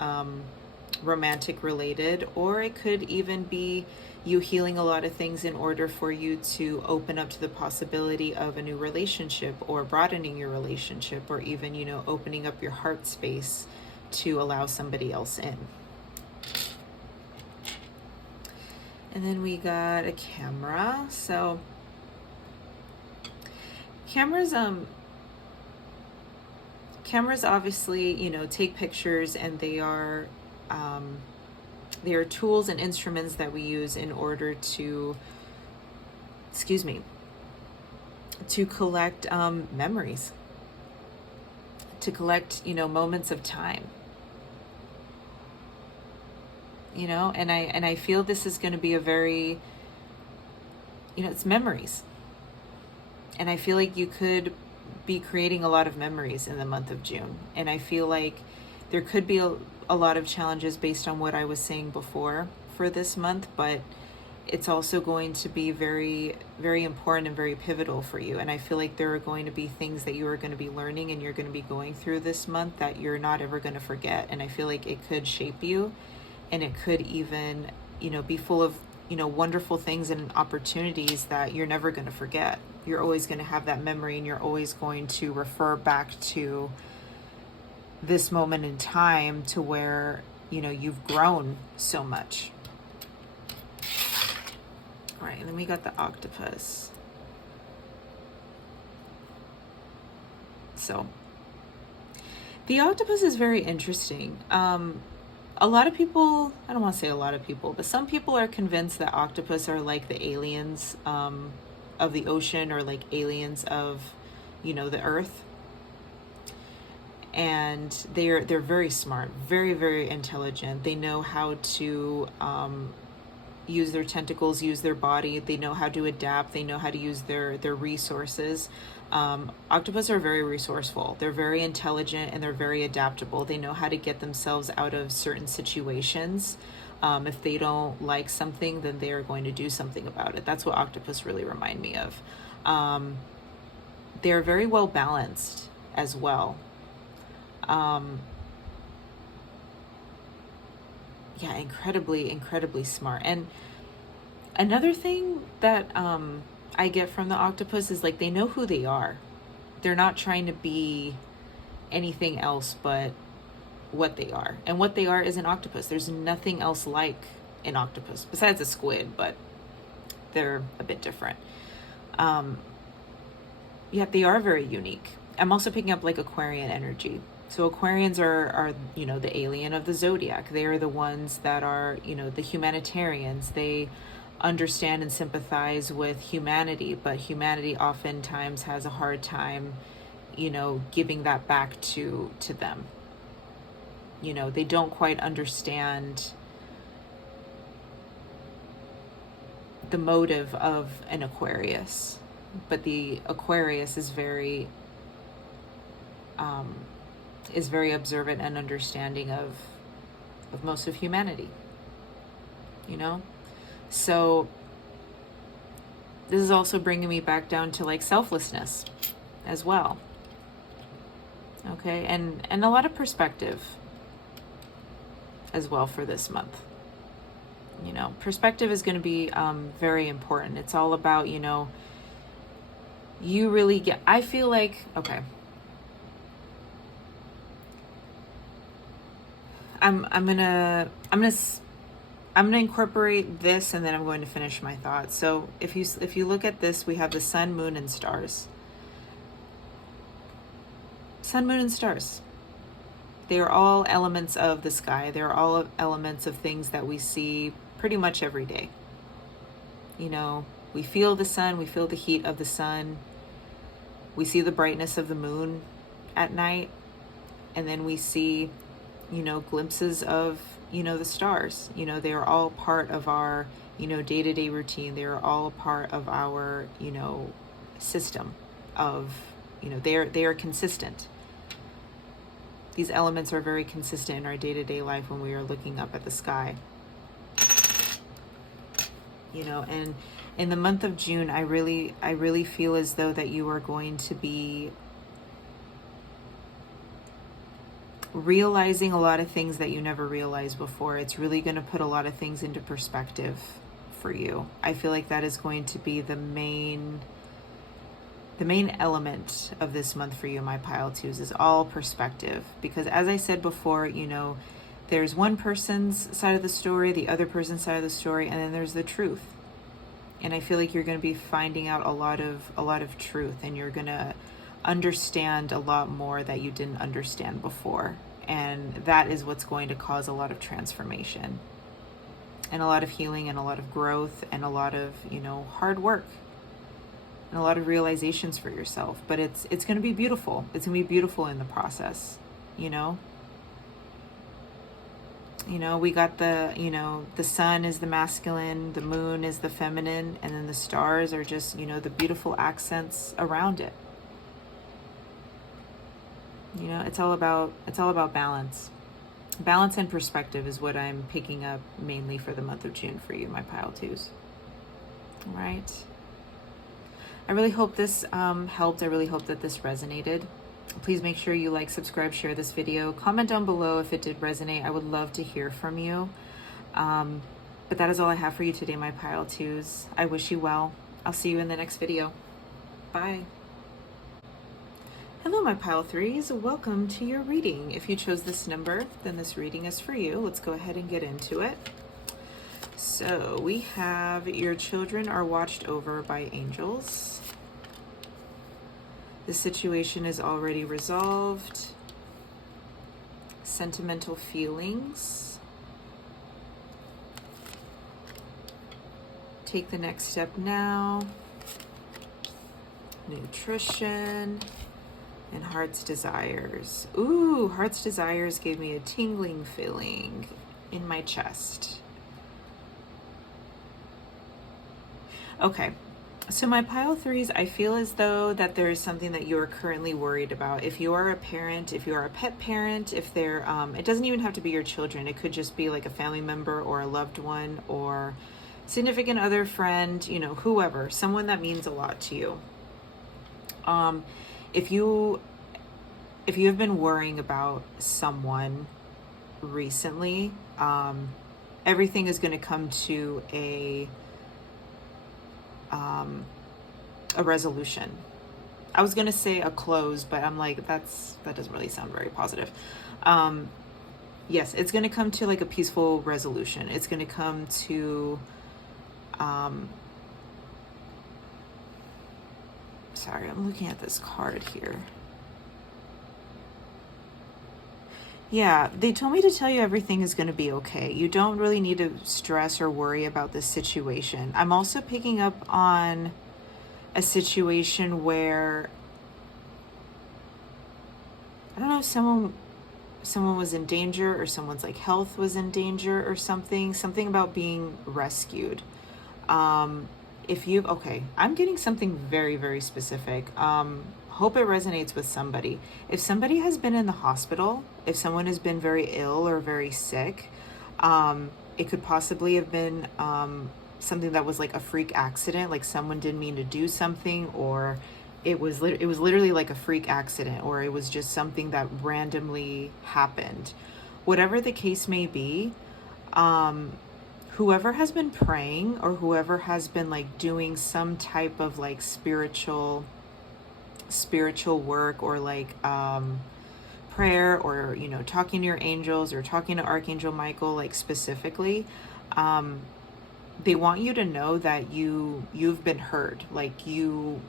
romantic related, or it could even be you healing a lot of things in order for you to open up to the possibility of a new relationship, or broadening your relationship, or even opening up your heart space to allow somebody else in. And then we got a camera. So cameras obviously take pictures, and they are tools and instruments that we use in order to collect memories, to collect moments of time, and I feel this is going to be a very it's memories. And I feel like you could be creating a lot of memories in the month of June. And I feel like there could be a lot of challenges based on what I was saying before for this month, but it's also going to be very, very important and very pivotal for you. And I feel like there are going to be things that you are going to be learning and you're going to be going through this month that you're not ever going to forget. And I feel like it could shape you, and it could even, be full of, wonderful things and opportunities that you're never going to forget. You're always going to have that memory, and you're always going to refer back to this moment in time to where, you've grown so much. All right, and then we got the octopus. So the octopus is very interesting. A lot of people, I don't want to say a lot of people, but some people are convinced that octopus are like the aliens of the ocean, or like aliens of, the earth. And they're very smart, very, very intelligent. They know how to use their tentacles, use their body. They know how to adapt. They know how to use their resources. Octopus are very resourceful. They're very intelligent, and they're very adaptable. They know how to get themselves out of certain situations. If they don't like something, then they are going to do something about it. That's what octopus really remind me of. they're very well balanced as well. Yeah, incredibly smart. And another thing that I get from the octopus is like they know who they are. They're not trying to be anything else but what they are. And what they are is an octopus. There's nothing else like an octopus besides a squid, but they're a bit different. Yet they are very unique. I'm also picking up like Aquarian energy. So Aquarians are, you know, the alien of the zodiac. They are the ones that are, you know, the humanitarians. They understand and sympathize with humanity, but humanity oftentimes has a hard time, you know, giving that back to them. You know, they don't quite understand the motive of an Aquarius, but the Aquarius is very observant and understanding of most of humanity, you know? So this is also bringing me back down to like selflessness as well. Okay, and a lot of perspective as well for this month. You know, perspective is going to be very important. It's all about, you know, you really get, I feel like, okay, I'm gonna incorporate this, and then I'm going to finish my thoughts. So if you look at this, we have the sun, moon, and stars. Sun, moon, and stars. They are all elements of the sky. They're all elements of things that we see pretty much every day. You know, we feel the sun, we feel the heat of the sun. We see the brightness of the moon at night, and then we see, you know, glimpses of, you know, the stars. You know, they are all part of our, you know, day-to-day routine. They are all a part of our, you know, system of, you know, they are consistent. These elements are very consistent in our day-to-day life when we are looking up at the sky. You know, and in the month of June, I really feel as though that you are going to be realizing a lot of things that you never realized before. It's really going to put a lot of things into perspective for you. I feel like that is going to be the main element of this month for you, my pile twos, is all perspective. Because as I said before, you know, there's one person's side of the story, the other person's side of the story, and then there's the truth. And I feel like you're going to be finding out a lot of truth, and you're going to understand a lot more that you didn't understand before. And that is what's going to cause a lot of transformation and a lot of healing and a lot of growth and a lot of, you know, hard work and a lot of realizations for yourself. But it's going to be beautiful. It's going to be beautiful in the process, you know? You know, we got the, you know, the sun is the masculine, the moon is the feminine, and then the stars are just, you know, the beautiful accents around it. You know, it's all about balance. Balance and perspective is what I'm picking up mainly for the month of June for you, my pile twos. All right. I really hope this helped. I really hope that this resonated. Please make sure you like, subscribe, share this video. Comment down below if it did resonate. I would love to hear from you. But that is all I have for you today, my pile twos. I wish you well. I'll see you in the next video. Bye. Hello, my pile threes. Welcome to your reading. If you chose this number, then this reading is for you. Let's go ahead and get into it. So we have your children are watched over by angels. The situation is already resolved. Sentimental feelings. Take the next step now. Nutrition. And heart's desires. Ooh, heart's desires gave me a tingling feeling in my chest. Okay. So my pile threes, I feel as though that there is something that you are currently worried about. If you are a parent, if you are a pet parent, if they're, it doesn't even have to be your children. It could just be like a family member or a loved one or significant other, friend, you know, whoever, someone that means a lot to you. If you have been worrying about someone recently, everything is going to come to a resolution. I was going to say a close, but I'm like, that doesn't really sound very positive. Yes, it's going to come to like a peaceful resolution. It's going to come to, sorry, I'm looking at this card here. Yeah, they told me to tell you everything is going to be okay. You don't really need to stress or worry about this situation. I'm also picking up on a situation where, I don't know, if someone was in danger, or someone's like health was in danger or something about being rescued. Okay, I'm getting something very, very specific. Hope it resonates with somebody. If somebody has been in the hospital, if someone has been very ill or very sick, it could possibly have been something that was like a freak accident, like someone didn't mean to do something, or it was literally like a freak accident, or it was just something that randomly happened. Whatever the case may be, whoever has been praying, or whoever has been like doing some type of like spiritual work, or like prayer, or talking to your angels, or talking to Archangel Michael, like specifically, they want you to know that you've been heard. Like you're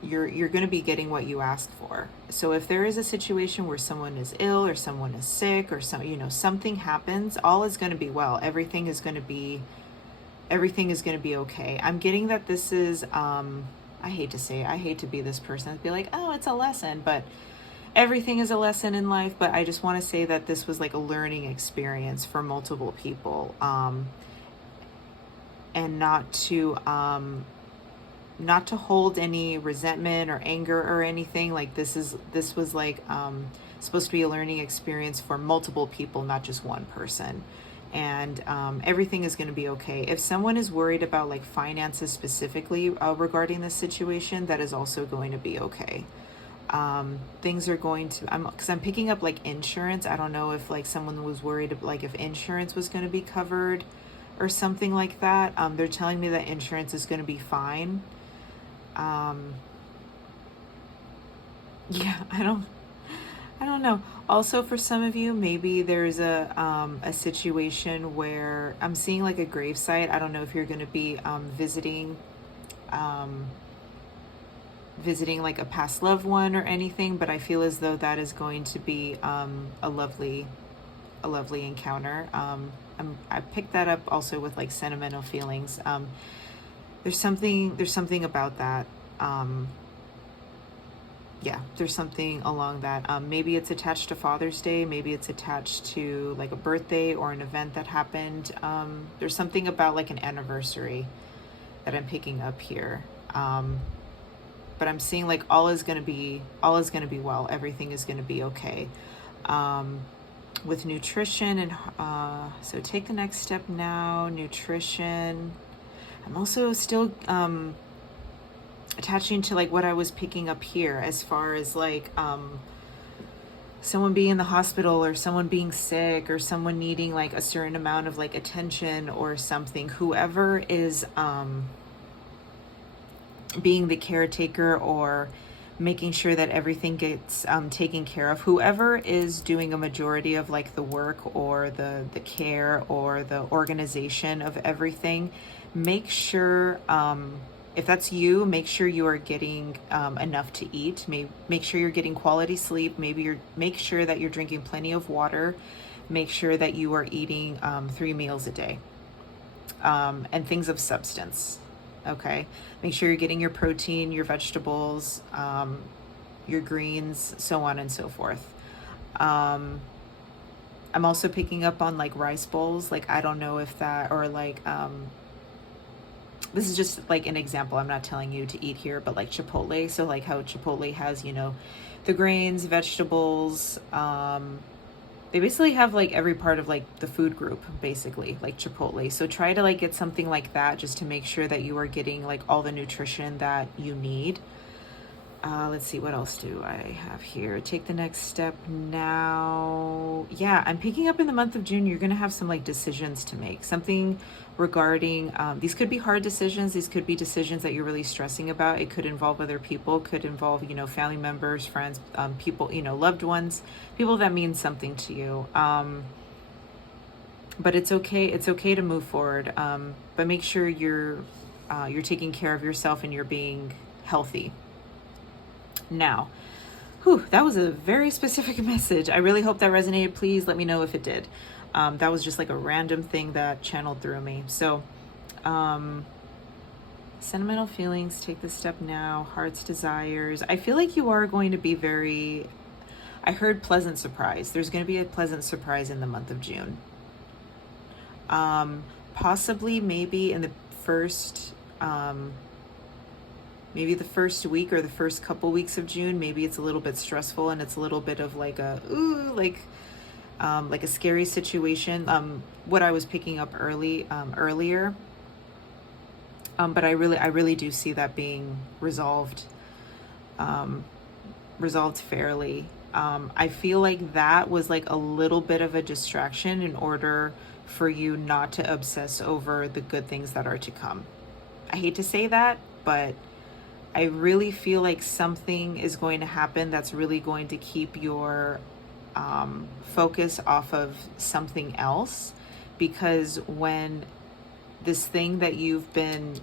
going to be getting what you asked for. So if there is a situation where someone is ill, or someone is sick, or something happens, all is going to be well. Everything is going to be okay. I'm getting that this is I hate to be this person and be like, oh, it's a lesson, but everything is a lesson in life. But I just want to say that this was like a learning experience for multiple people, and not to hold any resentment or anger or anything. Like this was like supposed to be a learning experience for multiple people, not just one person. And everything is going to be okay. If someone is worried about like finances specifically regarding this situation, that is also going to be okay. Things are going to, because I'm picking up like insurance. I don't know if like someone was worried like if insurance was going to be covered or something like that. They're telling me that insurance is going to be fine. Yeah, I don't know. Also, for some of you, maybe there's a situation where I'm seeing like a gravesite. I don't know if you're going to be visiting like a past loved one or anything, but I feel as though that is going to be a lovely encounter. I picked that up also with like sentimental feelings. There's something about that. Yeah, there's something along that. Maybe it's attached to Father's Day. Maybe it's attached to like a birthday or an event that happened. There's something about like an anniversary that I'm picking up here. But I'm seeing like all is gonna be well. Everything is gonna be okay. With nutrition and so take the next step now. Nutrition. I'm also still attaching to like what I was picking up here, as far as like someone being in the hospital, or someone being sick, or someone needing like a certain amount of like attention or something. Whoever is being the caretaker, or making sure that everything gets taken care of, whoever is doing a majority of like the work, or the care, or the organization of everything, make sure if that's you, make sure you are getting enough to eat. Make sure you're getting quality sleep. Make sure that you're drinking plenty of water. Make sure that you are eating 3 meals a day, and things of substance. Okay. Make sure you're getting your protein, your vegetables, your greens, so on and so forth. I'm also picking up on like rice bowls. Like, I don't know if that, or like, this is just like an example. I'm not telling you to eat here, but like Chipotle. So like how Chipotle has, the grains, vegetables, they basically have like every part of like the food group, basically, like Chipotle. So try to like get something like that just to make sure that you are getting like all the nutrition that you need. Let's see, what else do I have here? Take the next step now. Yeah, I'm picking up in the month of June. You're going to have some like decisions to make. Something regarding, these could be hard decisions. These could be decisions that you're really stressing about. It could involve other people, could involve, you know, family members, friends, people, you know, loved ones, people that mean something to you. But it's okay. It's okay to move forward. But make sure you're taking care of yourself and you're being healthy. Now, that was a very specific message. I really hope that resonated. Please let me know if it did. That was just like a random thing that channeled through me. So, sentimental feelings, take this step now. Heart's desires. I feel like you are going to be I heard pleasant surprise. There's going to be a pleasant surprise in the month of June. Possibly maybe in the first, maybe the first week or the first couple weeks of June. Maybe it's a little bit stressful and it's a little bit of like like a scary situation. What I was picking up earlier. But I really do see that being resolved fairly. I feel like that was like a little bit of a distraction in order for you not to obsess over the good things that are to come. I hate to say that, but I really feel like something is going to happen that's really going to keep your focus off of something else, because when this thing that you've been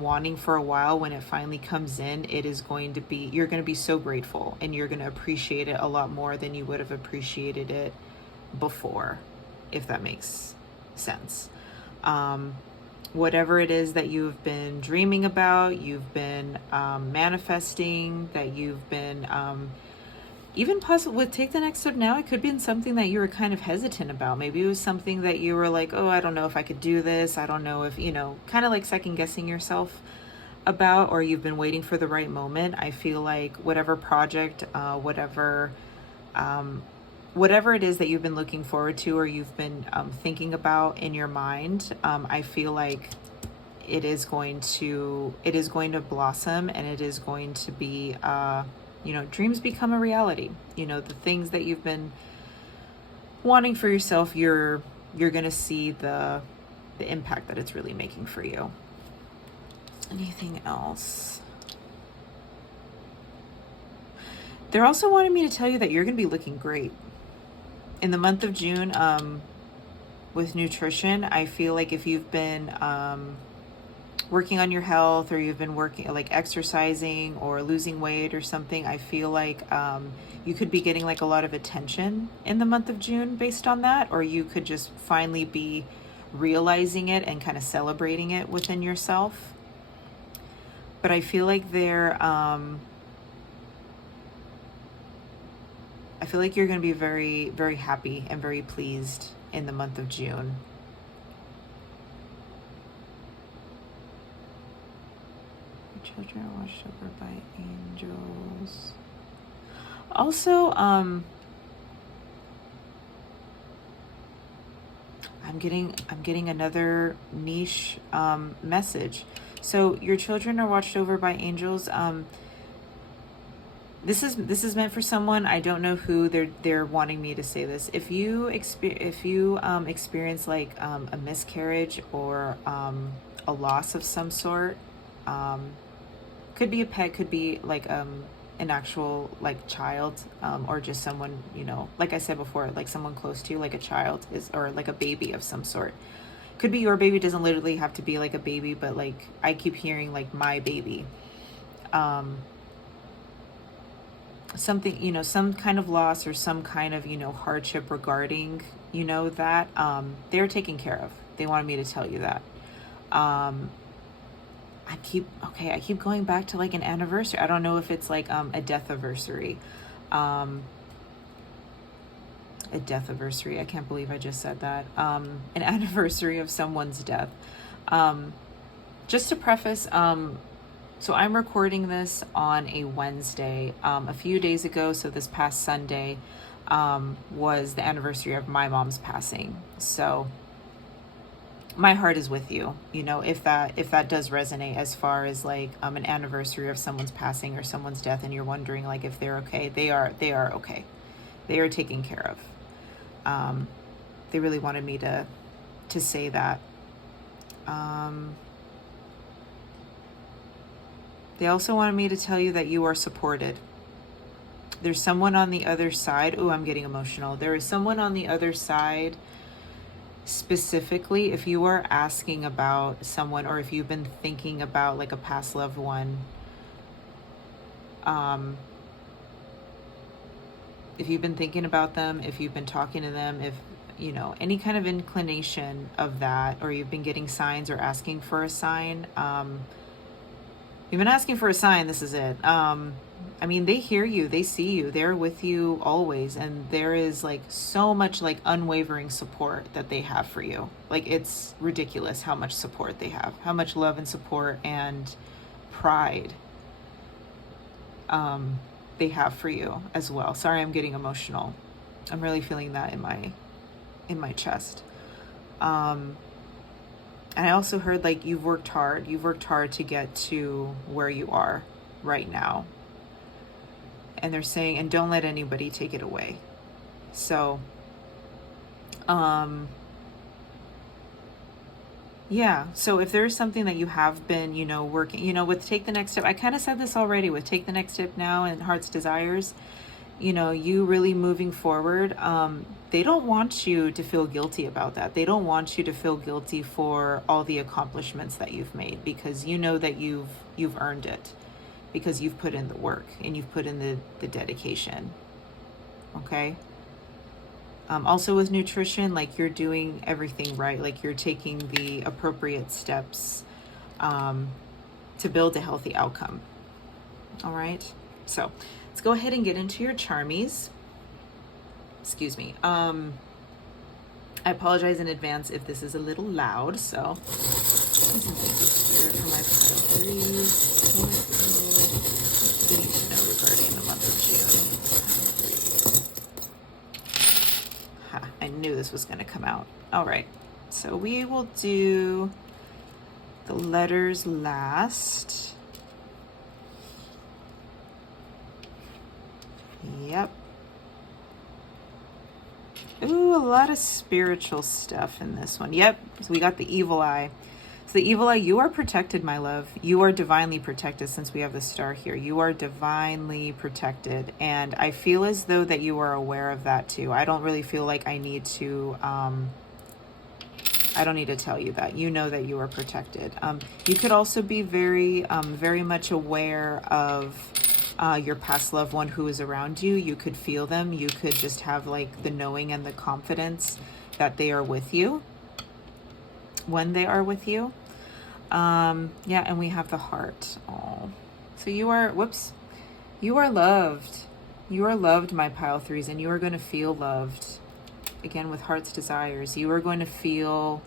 wanting for a while, when it finally comes in, you're going to be so grateful and you're going to appreciate it a lot more than you would have appreciated it before, if that makes sense. Whatever it is that you've been dreaming about, you've been manifesting, that you've been even possible with take the next step now, it could be something that you were kind of hesitant about. Maybe it was something that you were like, oh, I don't know if I could do this. I don't know if, kind of like second guessing yourself about, or you've been waiting for the right moment. I feel like whatever project, whatever it is that you've been looking forward to, or you've been thinking about in your mind, I feel like it is going to blossom, and it is going to be, dreams become a reality. The things that you've been wanting for yourself, you're going to see the impact that it's really making for you. Anything else? They're also wanting me to tell you that you're going to be looking great in the month of June. With nutrition, I feel like if you've been working on your health, or you've been working like exercising or losing weight or something, I feel like you could be getting like a lot of attention in the month of June based on that, or you could just finally be realizing it and kind of celebrating it within yourself. But I feel like you're going to be very, very happy and very pleased in the month of June. Your children are watched over by angels. Also, I'm getting another niche message. So your children are watched over by angels. This is meant for someone. I don't know who they're wanting me to say this. If you experience like a miscarriage or a loss of some sort, could be a pet, could be like an actual like child, or just someone, like I said before, like someone close to you, like a child or like a baby of some sort. Could be your baby. Doesn't literally have to be like a baby, but like I keep hearing like my baby. Something, some kind of loss or some kind of, hardship regarding, that, they're taken care of. They wanted me to tell you that. I keep going back to like an anniversary. I don't know if it's like a death anniversary. A death anniversary. I can't believe I just said that. An anniversary of someone's death. Just to preface, so I'm recording this on a Wednesday. A few days ago, so this past Sunday, was the anniversary of my mom's passing. So my heart is with you, you know, if that does resonate, as far as like an anniversary of someone's passing or someone's death, and you're wondering like if they're okay. They are okay. They are taken care of. They really wanted me to say that. They also wanted me to tell you that you are supported. There's someone on the other side. Oh, I'm getting emotional. There is someone on the other side. Specifically, if you are asking about someone, or if you've been thinking about like a past loved one, if you've been thinking about them, if you've been talking to them, if you know any kind of inclination of that, or you've been getting signs or asking for a sign, you've been asking for a sign, this is it. I mean, they hear you, they see you, they're with you always, and there is like so much like unwavering support that they have for you. Like, it's ridiculous how much support they have, how much love and support and pride they have for you as well. Sorry, I'm getting emotional. I'm really feeling that in my chest. And I also heard like you've worked hard to get to where you are right now. And they're saying, and don't let anybody take it away. So, yeah. So if there's something that you have been, you know, working, you know, with Take the Next Step, I kind of said this already with Take the Next Step now and Heart's Desires, you know, you really moving forward. They don't want you to feel guilty about that. They don't want you to feel guilty for all the accomplishments that you've made, because you know that you've earned it, because you've put in the work and you've put in the dedication. Okay. Also with nutrition, like you're doing everything right. Like you're taking the appropriate steps to build a healthy outcome. All right. So let's go ahead and get into your charmies. Excuse me. I apologize in advance if this is a little loud. So please and thank you, Spirit, for my pile threes. What do you need to know regarding the month of June? Ha, I knew this was going to come out. All right. So we will do the letters last. Yep. Ooh, a lot of spiritual stuff in this one. Yep. So we got the evil eye. So the evil eye, you are protected, my love. You are divinely protected, since we have the star here. You are divinely protected. And I feel as though that you are aware of that too. I don't really feel like I need to, I don't need to tell you that. You know that you are protected. You could also be very, very much aware of your past loved one who is around you. You could feel them. You could just have like the knowing and the confidence that they are with you when they are with you. Yeah, and we have the heart. Oh, so you are, whoops, you are loved. You are loved, my pile threes, and you are going to feel loved. Again, with Heart's Desires, you are going to feel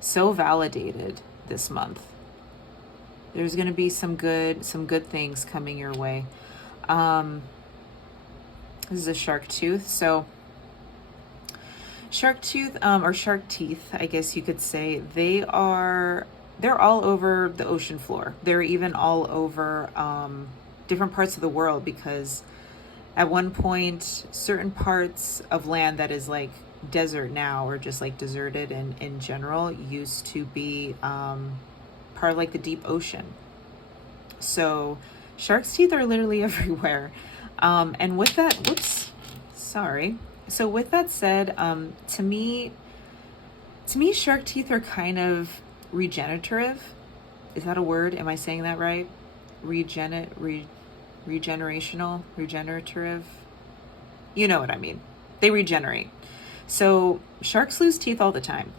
so validated this month. There's going to be some good things coming your way. This is a shark tooth. So shark tooth, or shark teeth, I guess you could say, they're all over the ocean floor. They're even all over different parts of the world, because at one point, certain parts of land that is like desert now, or just like deserted in general, used to be part of like the deep ocean. So shark's teeth are literally everywhere. And with that, whoops, sorry. So with that said, to me, shark teeth are kind of regenerative. Is that a word? Am I saying that right? Regenerational, regenerative. You know what I mean. They regenerate. So sharks lose teeth all the time.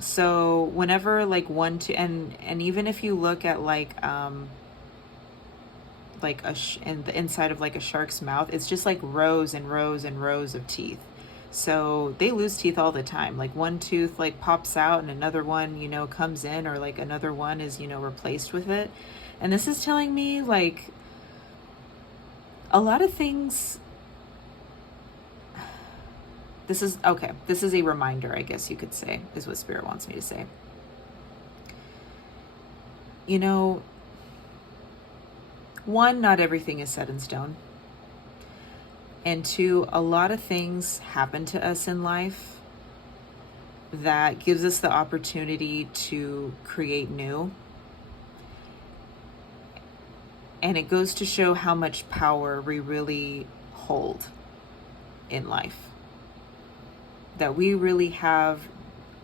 So whenever like and even if you look at like in the inside of like a shark's mouth, it's just like rows and rows and rows of teeth. So they lose teeth all the time. Like one tooth like pops out and another one, you know, comes in, or like another one is, you know, replaced with it. And this is telling me like a lot of things, this is, okay, this is a reminder, I guess you could say, is what Spirit wants me to say. You know, one, not everything is set in stone. And two, a lot of things happen to us in life that gives us the opportunity to create new. And it goes to show how much power we really hold in life. That we really have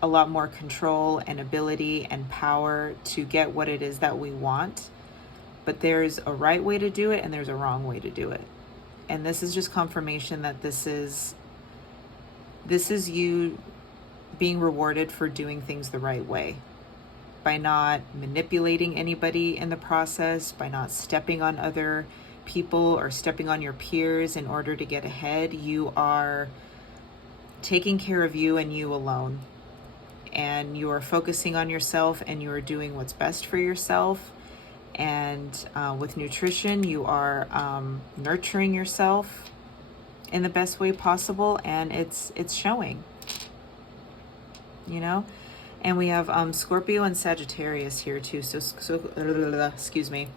a lot more control and ability and power to get what it is that we want. But there's a right way to do it and there's a wrong way to do it. And this is just confirmation that this is you being rewarded for doing things the right way. By not manipulating anybody in the process, by not stepping on other people or stepping on your peers in order to get ahead. You are taking care of you and you alone. And you are focusing on yourself and you are doing what's best for yourself. And with nutrition, you are nurturing yourself in the best way possible, and it's showing, you know. And we have Scorpio and Sagittarius here too. So excuse me.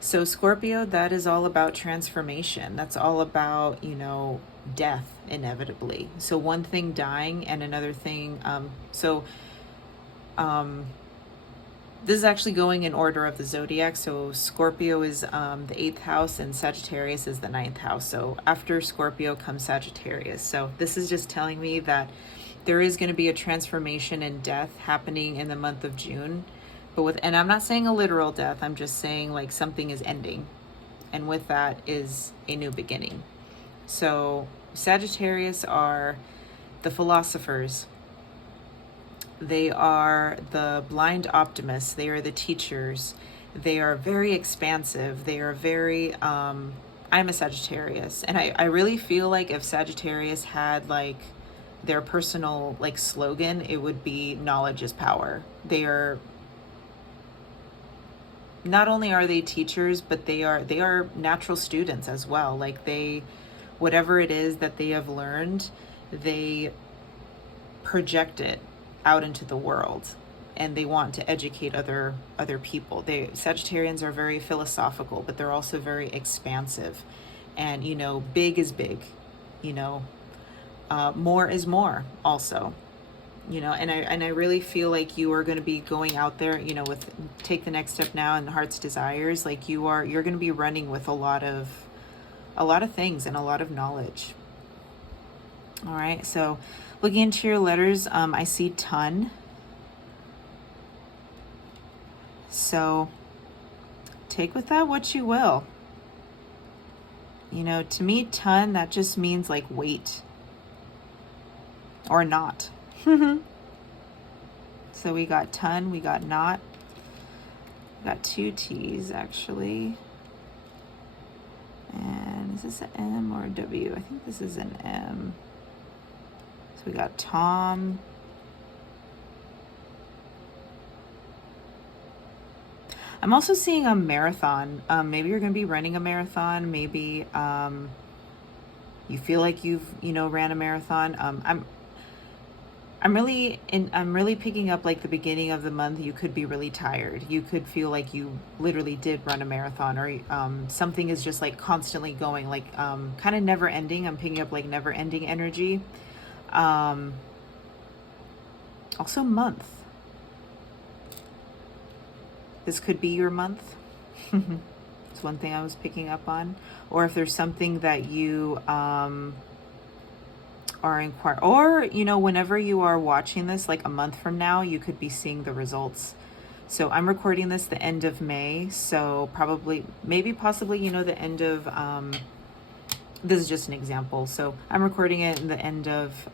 So Scorpio, that is all about transformation. That's all about, you know, death inevitably. So one thing dying and another thing. This is actually going in order of the zodiac. So Scorpio is the 8th house and Sagittarius is the 9th house. So after Scorpio comes Sagittarius. So this is just telling me that there is going to be a transformation and death happening in the month of June. And I'm not saying a literal death. I'm just saying like something is ending. And with that is a new beginning. So Sagittarius are the philosophers. They are the blind optimists. They are the teachers. They are very expansive. They are very, I'm a Sagittarius. And I really feel like if Sagittarius had like their personal like slogan, it would be knowledge is power. They are, not only are they teachers, but they are natural students as well. Like whatever it is that they have learned, they project it out into the world, and they want to educate other people. Sagittarians are very philosophical, but they're also very expansive, and you know, big is big, you know, more is more also, you know. And I really feel like you are going to be going out there, you know, with Take the Next Step Now and Heart's Desires. Like you're going to be running with a lot of things and a lot of knowledge. All right, so looking into your letters, I see ton. So take with that what you will. You know, to me, ton, that just means like wait or not. So we got ton, we got not. We got two T's actually. And is this an M or a W? I think this is an M. We got Tom. I'm also seeing a marathon. Maybe you're going to be running a marathon. Maybe you feel like you've, you know, ran a marathon. I'm really picking up like the beginning of the month. You could be really tired. You could feel like you literally did run a marathon, or something is just like constantly going, like kind of never ending. I'm picking up like never ending energy. Also month. This could be your month. It's one thing I was picking up on. Or if there's something that you are inquiring, or you know, whenever you are watching this, like a month from now, you could be seeing the results. So I'm recording this the end of May, so possibly, you know, the end of this is just an example. So I'm recording it in the end of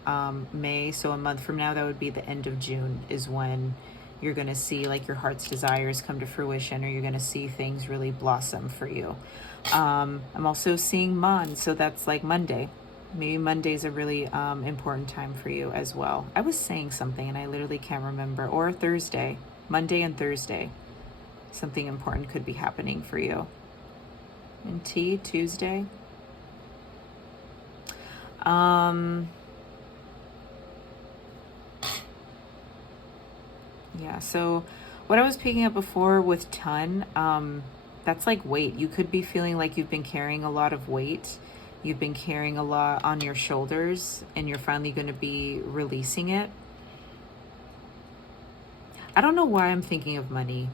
May. So a month from now, that would be the end of June, is when you're going to see like your heart's desires come to fruition, or you're going to see things really blossom for you. I'm also seeing Mon. So that's like Monday. Maybe Monday's a really important time for you as well. I was saying something and I literally can't remember. Or Thursday, Monday and Thursday. Something important could be happening for you. And Tuesday. Yeah, so what I was picking up before with ton, that's like weight. You could be feeling like you've been carrying a lot of weight. You've been carrying a lot on your shoulders, and you're finally going to be releasing it. I don't know why I'm thinking of money.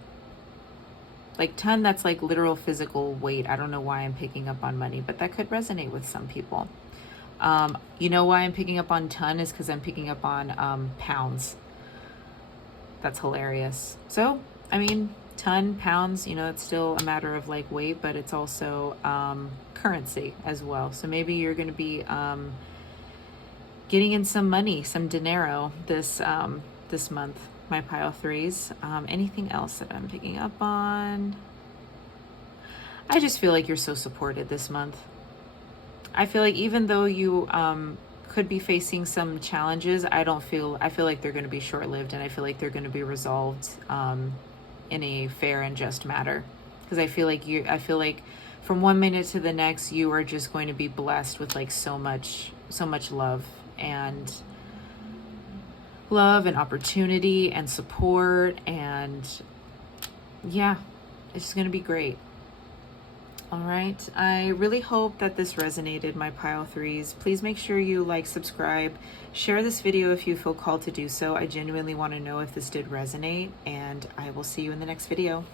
Like ton, that's like literal physical weight. I don't know why I'm picking up on money, but that could resonate with some people. You know why I'm picking up on ton is because I'm picking up on pounds. That's hilarious. So, I mean, ton, pounds, it's still a matter of like weight, but it's also currency as well. So maybe you're going to be getting in some money, some dinero this month, my pile threes. Anything else that I'm picking up on? I just feel like you're so supported this month. I feel like even though you could be facing some challenges, I feel like they're going to be short-lived, and I feel like they're going to be resolved in a fair and just matter. Because I feel like from one minute to the next, you are just going to be blessed with like so much love and opportunity and support, and yeah, it's just going to be great. All right, I really hope that this resonated, my pile threes. Please make sure you like, subscribe, share this video if you feel called to do so. I genuinely want to know if this did resonate, and I will see you in the next video.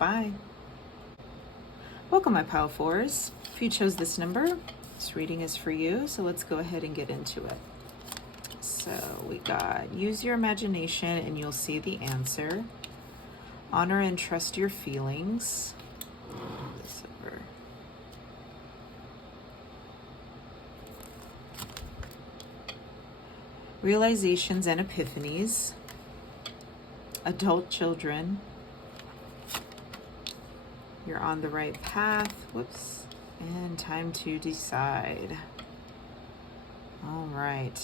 Bye. Welcome, my pile fours. If you chose this number, this reading is for you, so let's go ahead and get into it. So we got use your imagination and you'll see the answer. Honor and trust your feelings. Realizations and epiphanies. Adult children. You're on the right path. Whoops. And time to decide. All right.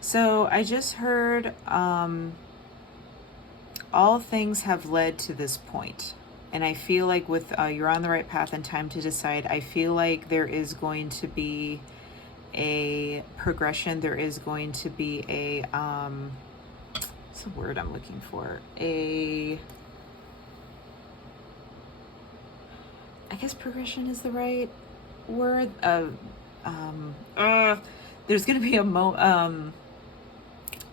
So I just heard all things have led to this point. And I feel like with you're on the right path and time to decide, I feel like there is going to be a progression. There is going to be a, what's the word I'm looking for? I guess progression is the right word. There's going to be what's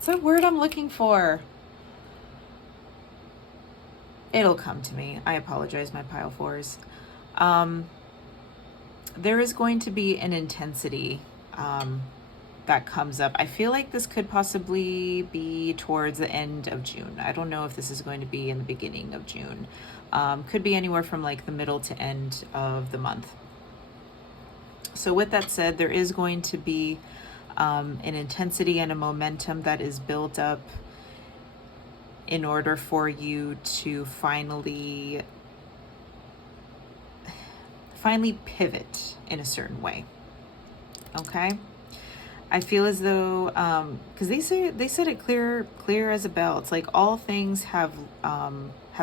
that word I'm looking for? It'll come to me. I apologize, my pile fours. There is going to be an intensity that comes up. I feel like this could possibly be towards the end of June. I don't know if this is going to be in the beginning of June. Could be anywhere from like the middle to end of the month. So with that said, there is going to be an intensity and a momentum that is built up in order for you to finally pivot in a certain way. Okay? I feel as though, because they said it clear as a bell. It's like all things have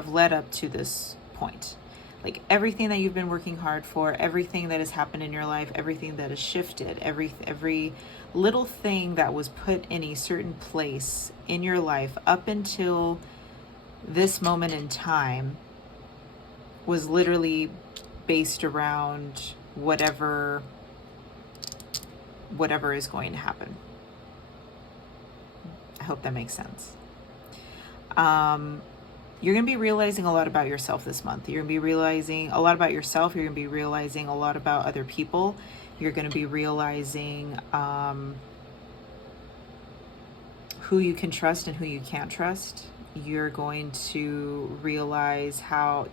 led up to this point. Like everything that you've been working hard for, everything that has happened in your life, everything that has shifted, every little thing that was put in a certain place in your life up until this moment in time was literally based around whatever is going to happen. I hope that makes sense. You're going to be realizing a lot about yourself this month. You're going to be realizing a lot about yourself. You're going to be realizing a lot about other people. You're going to be realizing who you can trust and who you can't trust. You're going to realize how...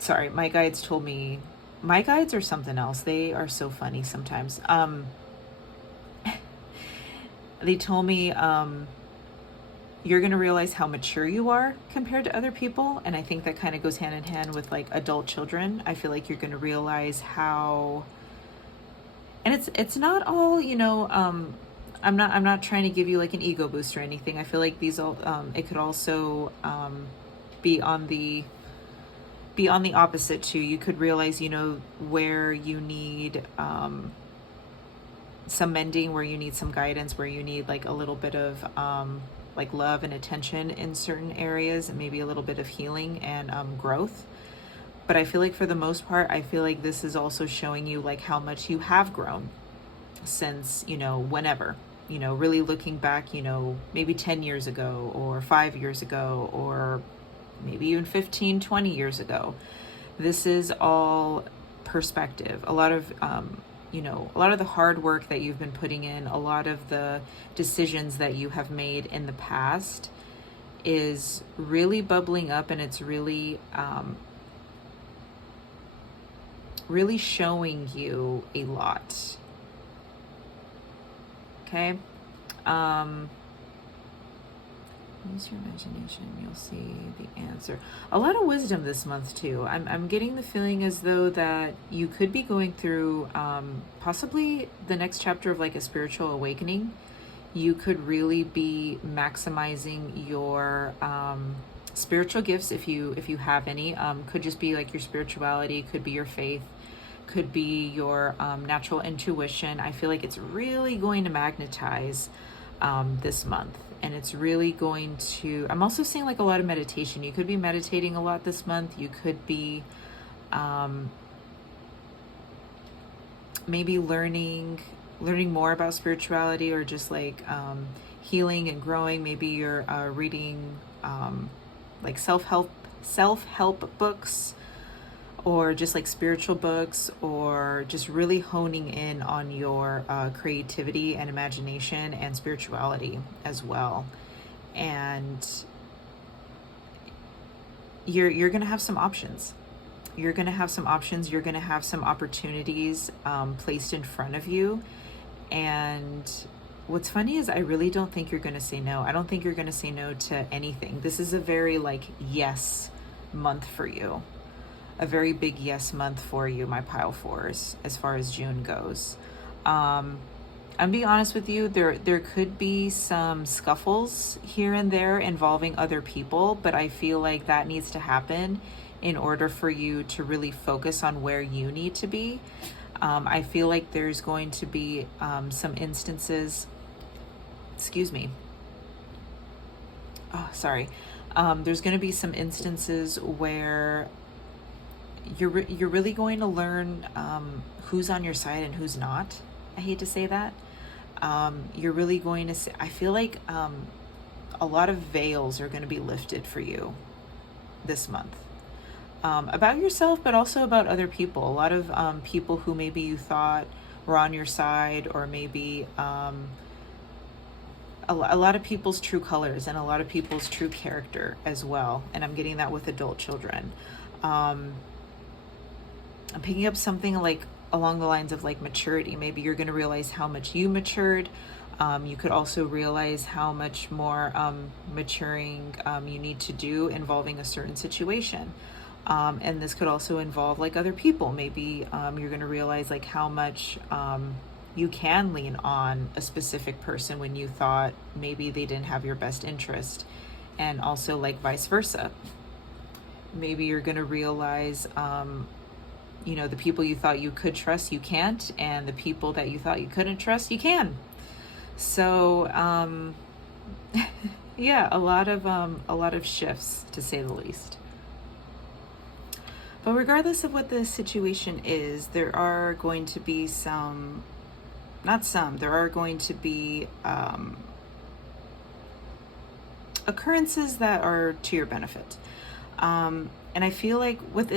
sorry, my guides told me... My guides are something else. They are so funny sometimes. They told me you're going to realize how mature you are compared to other people. And I think that kind of goes hand in hand with like adult children. I feel like you're going to realize how, and it's not all, I'm not trying to give you like an ego boost or anything. I feel like these all, it could also be on the be on the opposite too. You could realize, where you need some mending, where you need some guidance, where you need like a little bit of like love and attention in certain areas, and maybe a little bit of healing and growth. But I feel like for the most part, I feel like this is also showing you like how much you have grown since, whenever, really looking back, maybe 10 years ago or 5 years ago, or maybe even 15, 20 years ago. This is all perspective. A lot of, a lot of the hard work that you've been putting in, a lot of the decisions that you have made in the past is really bubbling up, and it's really, really showing you a lot. Okay. Use your imagination, you'll see the answer. A lot of wisdom this month too. I'm getting the feeling as though that you could be going through possibly the next chapter of like a spiritual awakening. You could really be maximizing your spiritual gifts if you have any. Could just be like your spirituality, could be your faith, could be your natural intuition. I feel like it's really going to magnetize this month, and it's really going to, I'm also seeing like a lot of meditation. You could be meditating a lot this month. You could be maybe learning more about spirituality, or just like healing and growing. Maybe you're reading like self-help books, or just like spiritual books, or just really honing in on your creativity and imagination and spirituality as well. And you're going to have some options. You're going to have some options. You're going to have some opportunities placed in front of you. And what's funny is I really don't think you're going to say no. I don't think you're going to say no to anything. This is a very like yes month for you. A very big yes month for you, my pile fours, as far as June goes. I'm being honest with you, there could be some scuffles here and there involving other people, but I feel like that needs to happen in order for you to really focus on where you need to be. I feel like there's going to be some instances, there's going to be some instances where you're really going to learn who's on your side and who's not. I hate to say that. You're really going to I feel like a lot of veils are going to be lifted for you this month. About yourself, but also about other people. A lot of people who maybe you thought were on your side, or maybe a lot of people's true colors and a lot of people's true character as well. And I'm getting that with adult children. I'm picking up something like along the lines of like maturity. Maybe you're going to realize how much you matured. You could also realize how much more maturing you need to do involving a certain situation. And this could also involve like other people. Maybe you're going to realize like how much you can lean on a specific person when you thought maybe they didn't have your best interest, and also like vice versa. Maybe you're going to realize the people you thought you could trust, you can't, and the people that you thought you couldn't trust, you can. So yeah, a lot of shifts, to say the least. But regardless of what the situation is, there are going to be there are going to be occurrences that are to your benefit. And I feel like with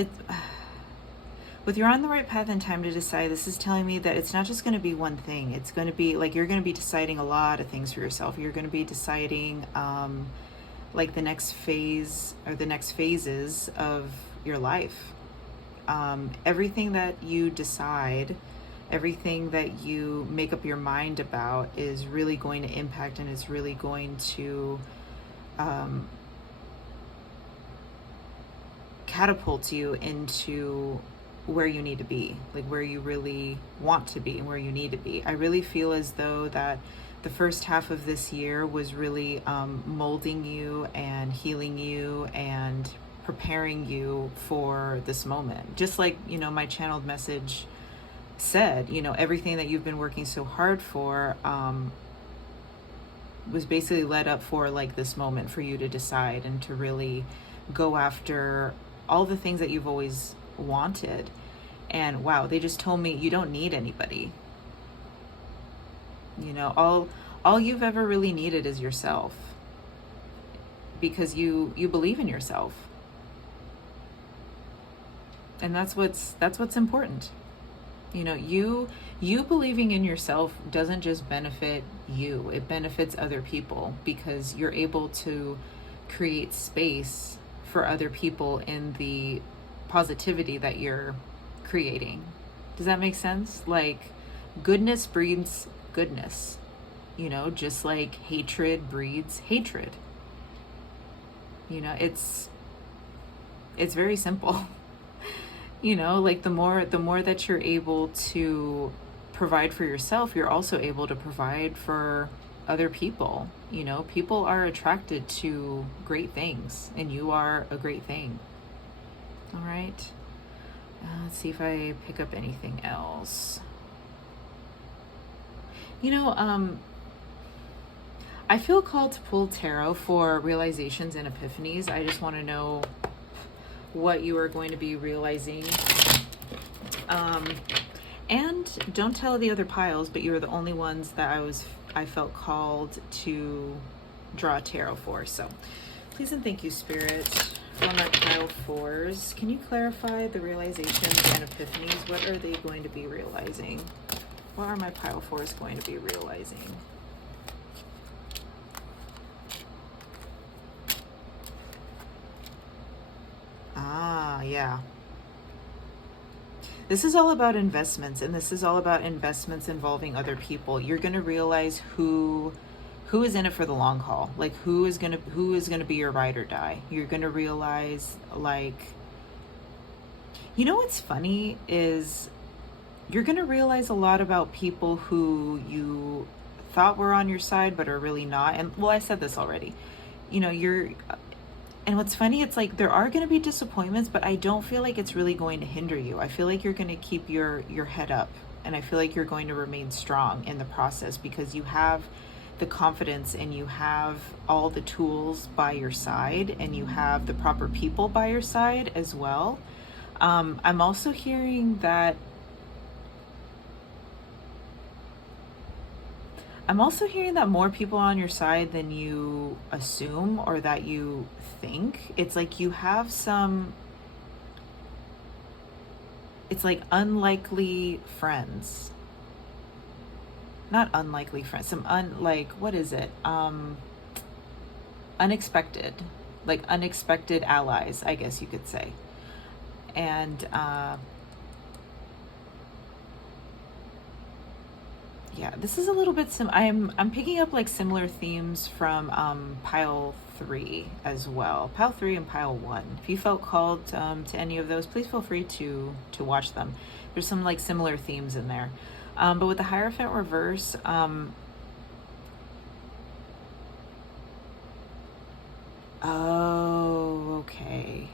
you're on the right path and time to decide, this is telling me that it's not just going to be one thing. It's going to be like, you're going to be deciding a lot of things for yourself. You're going to be deciding like the next phase or the next phases of your life. Everything that you decide, everything that you make up your mind about is really going to impact, and it's really going to catapult you into where you need to be, like where you really want to be and where you need to be. I really feel as though that the first half of this year was really molding you and healing you and preparing you for this moment. Just like, my channeled message said, everything that you've been working so hard for was basically led up for like this moment for you to decide and to really go after all the things that you've always wanted. And wow, they just told me you don't need anybody. All you've ever really needed is yourself, because you believe in yourself. And that's what's important. You believing in yourself doesn't just benefit you, it benefits other people, because you're able to create space for other people in the positivity that you're creating. Does that make sense? Like, goodness breeds goodness, just like hatred breeds hatred. It's very simple. Like the more that you're able to provide for yourself, you're also able to provide for other people. People are attracted to great things, and you are a great thing. All right. Let's see if I pick up anything else. I feel called to pull tarot for realizations and epiphanies. I just want to know what you are going to be realizing. And don't tell the other piles, but you are the only ones that I felt called to draw tarot for. So please and thank you, Spirit, for my pile fours. Can you clarify the realizations and epiphanies? What are they going to be realizing? What are my pile fours going to be realizing? Yeah. This is all about investments, and this is all about investments involving other people. You're going to realize who is in it for the long haul. Like, who is going to be your ride or die. You're going to realize, like, what's funny is you're going to realize a lot about people who you thought were on your side but are really not. And well, I said this already. And what's funny, it's like there are going to be disappointments, but I don't feel like it's really going to hinder you. I feel like you're going to keep your head up, and I feel like you're going to remain strong in the process, because you have the confidence and you have all the tools by your side, and you have the proper people by your side as well. I'm also hearing that more people are on your side than you assume or that you think. It's like you have it's like unlikely friends. Not unlikely friends, what is it? Unexpected. Like unexpected allies, I guess you could say. And yeah, this is a little bit I'm picking up like similar themes from pile 3 as well. Pile 3 and pile 1. If you felt called to any of those, please feel free to watch them. There's some like similar themes in there. But with the Hierophant reverse, oh, okay.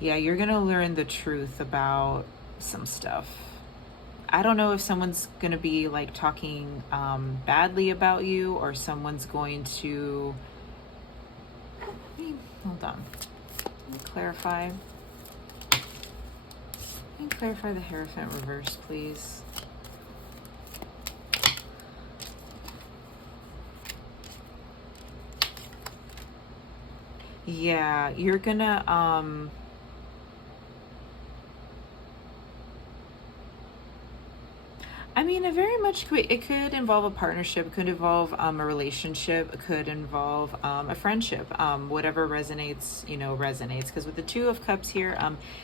Yeah, you're gonna learn the truth about some stuff. I don't know if someone's going to be like talking badly about you, or someone's going to, hold on, let me clarify. Can you clarify the Hierophant reverse, please? Yeah, you're gonna, I mean, it could involve a partnership, it could involve a relationship, it could involve a friendship, whatever resonates, resonates. Because with the Two of Cups here,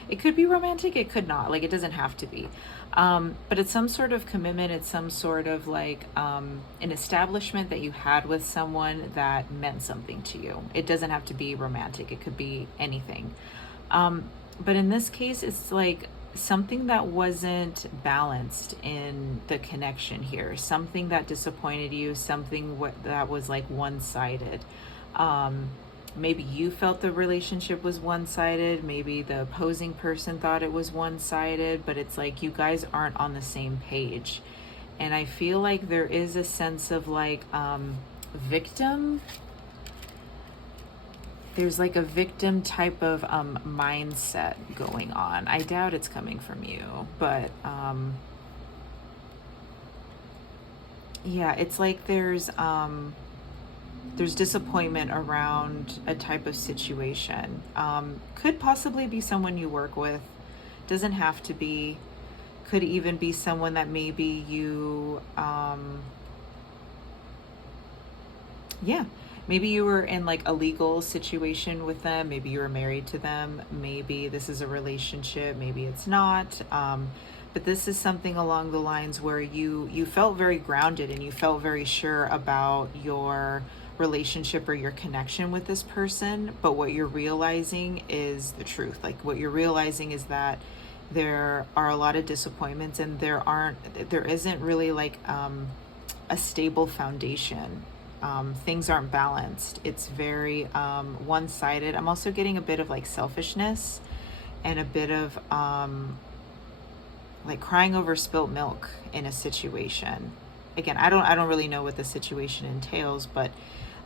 it could be romantic, it could not, like it doesn't have to be. But it's some sort of commitment, it's some sort of like an establishment that you had with someone that meant something to you. It doesn't have to be romantic, it could be anything. But in this case, it's like something that wasn't balanced in the connection here, something that disappointed you, something that was like one-sided. Maybe you felt the relationship was one-sided. Maybe the opposing person thought it was one-sided, but it's like you guys aren't on the same page. And I feel like there is a sense of like victim. There's like a victim type of mindset going on. I doubt it's coming from you, but yeah, it's like there's disappointment around a type of situation. Could possibly be someone you work with. Doesn't have to be. Could even be someone that maybe you, maybe you were in like a legal situation with them. Maybe you were married to them. Maybe this is a relationship. Maybe it's not. But this is something along the lines where you felt very grounded and you felt very sure about your relationship or your connection with this person. But what you're realizing is the truth. Like what you're realizing is that there are a lot of disappointments and there isn't really like a stable foundation. Things aren't balanced. It's very one-sided. I'm also getting a bit of like selfishness and a bit of like crying over spilt milk in a situation. Again, I don't really know what the situation entails, but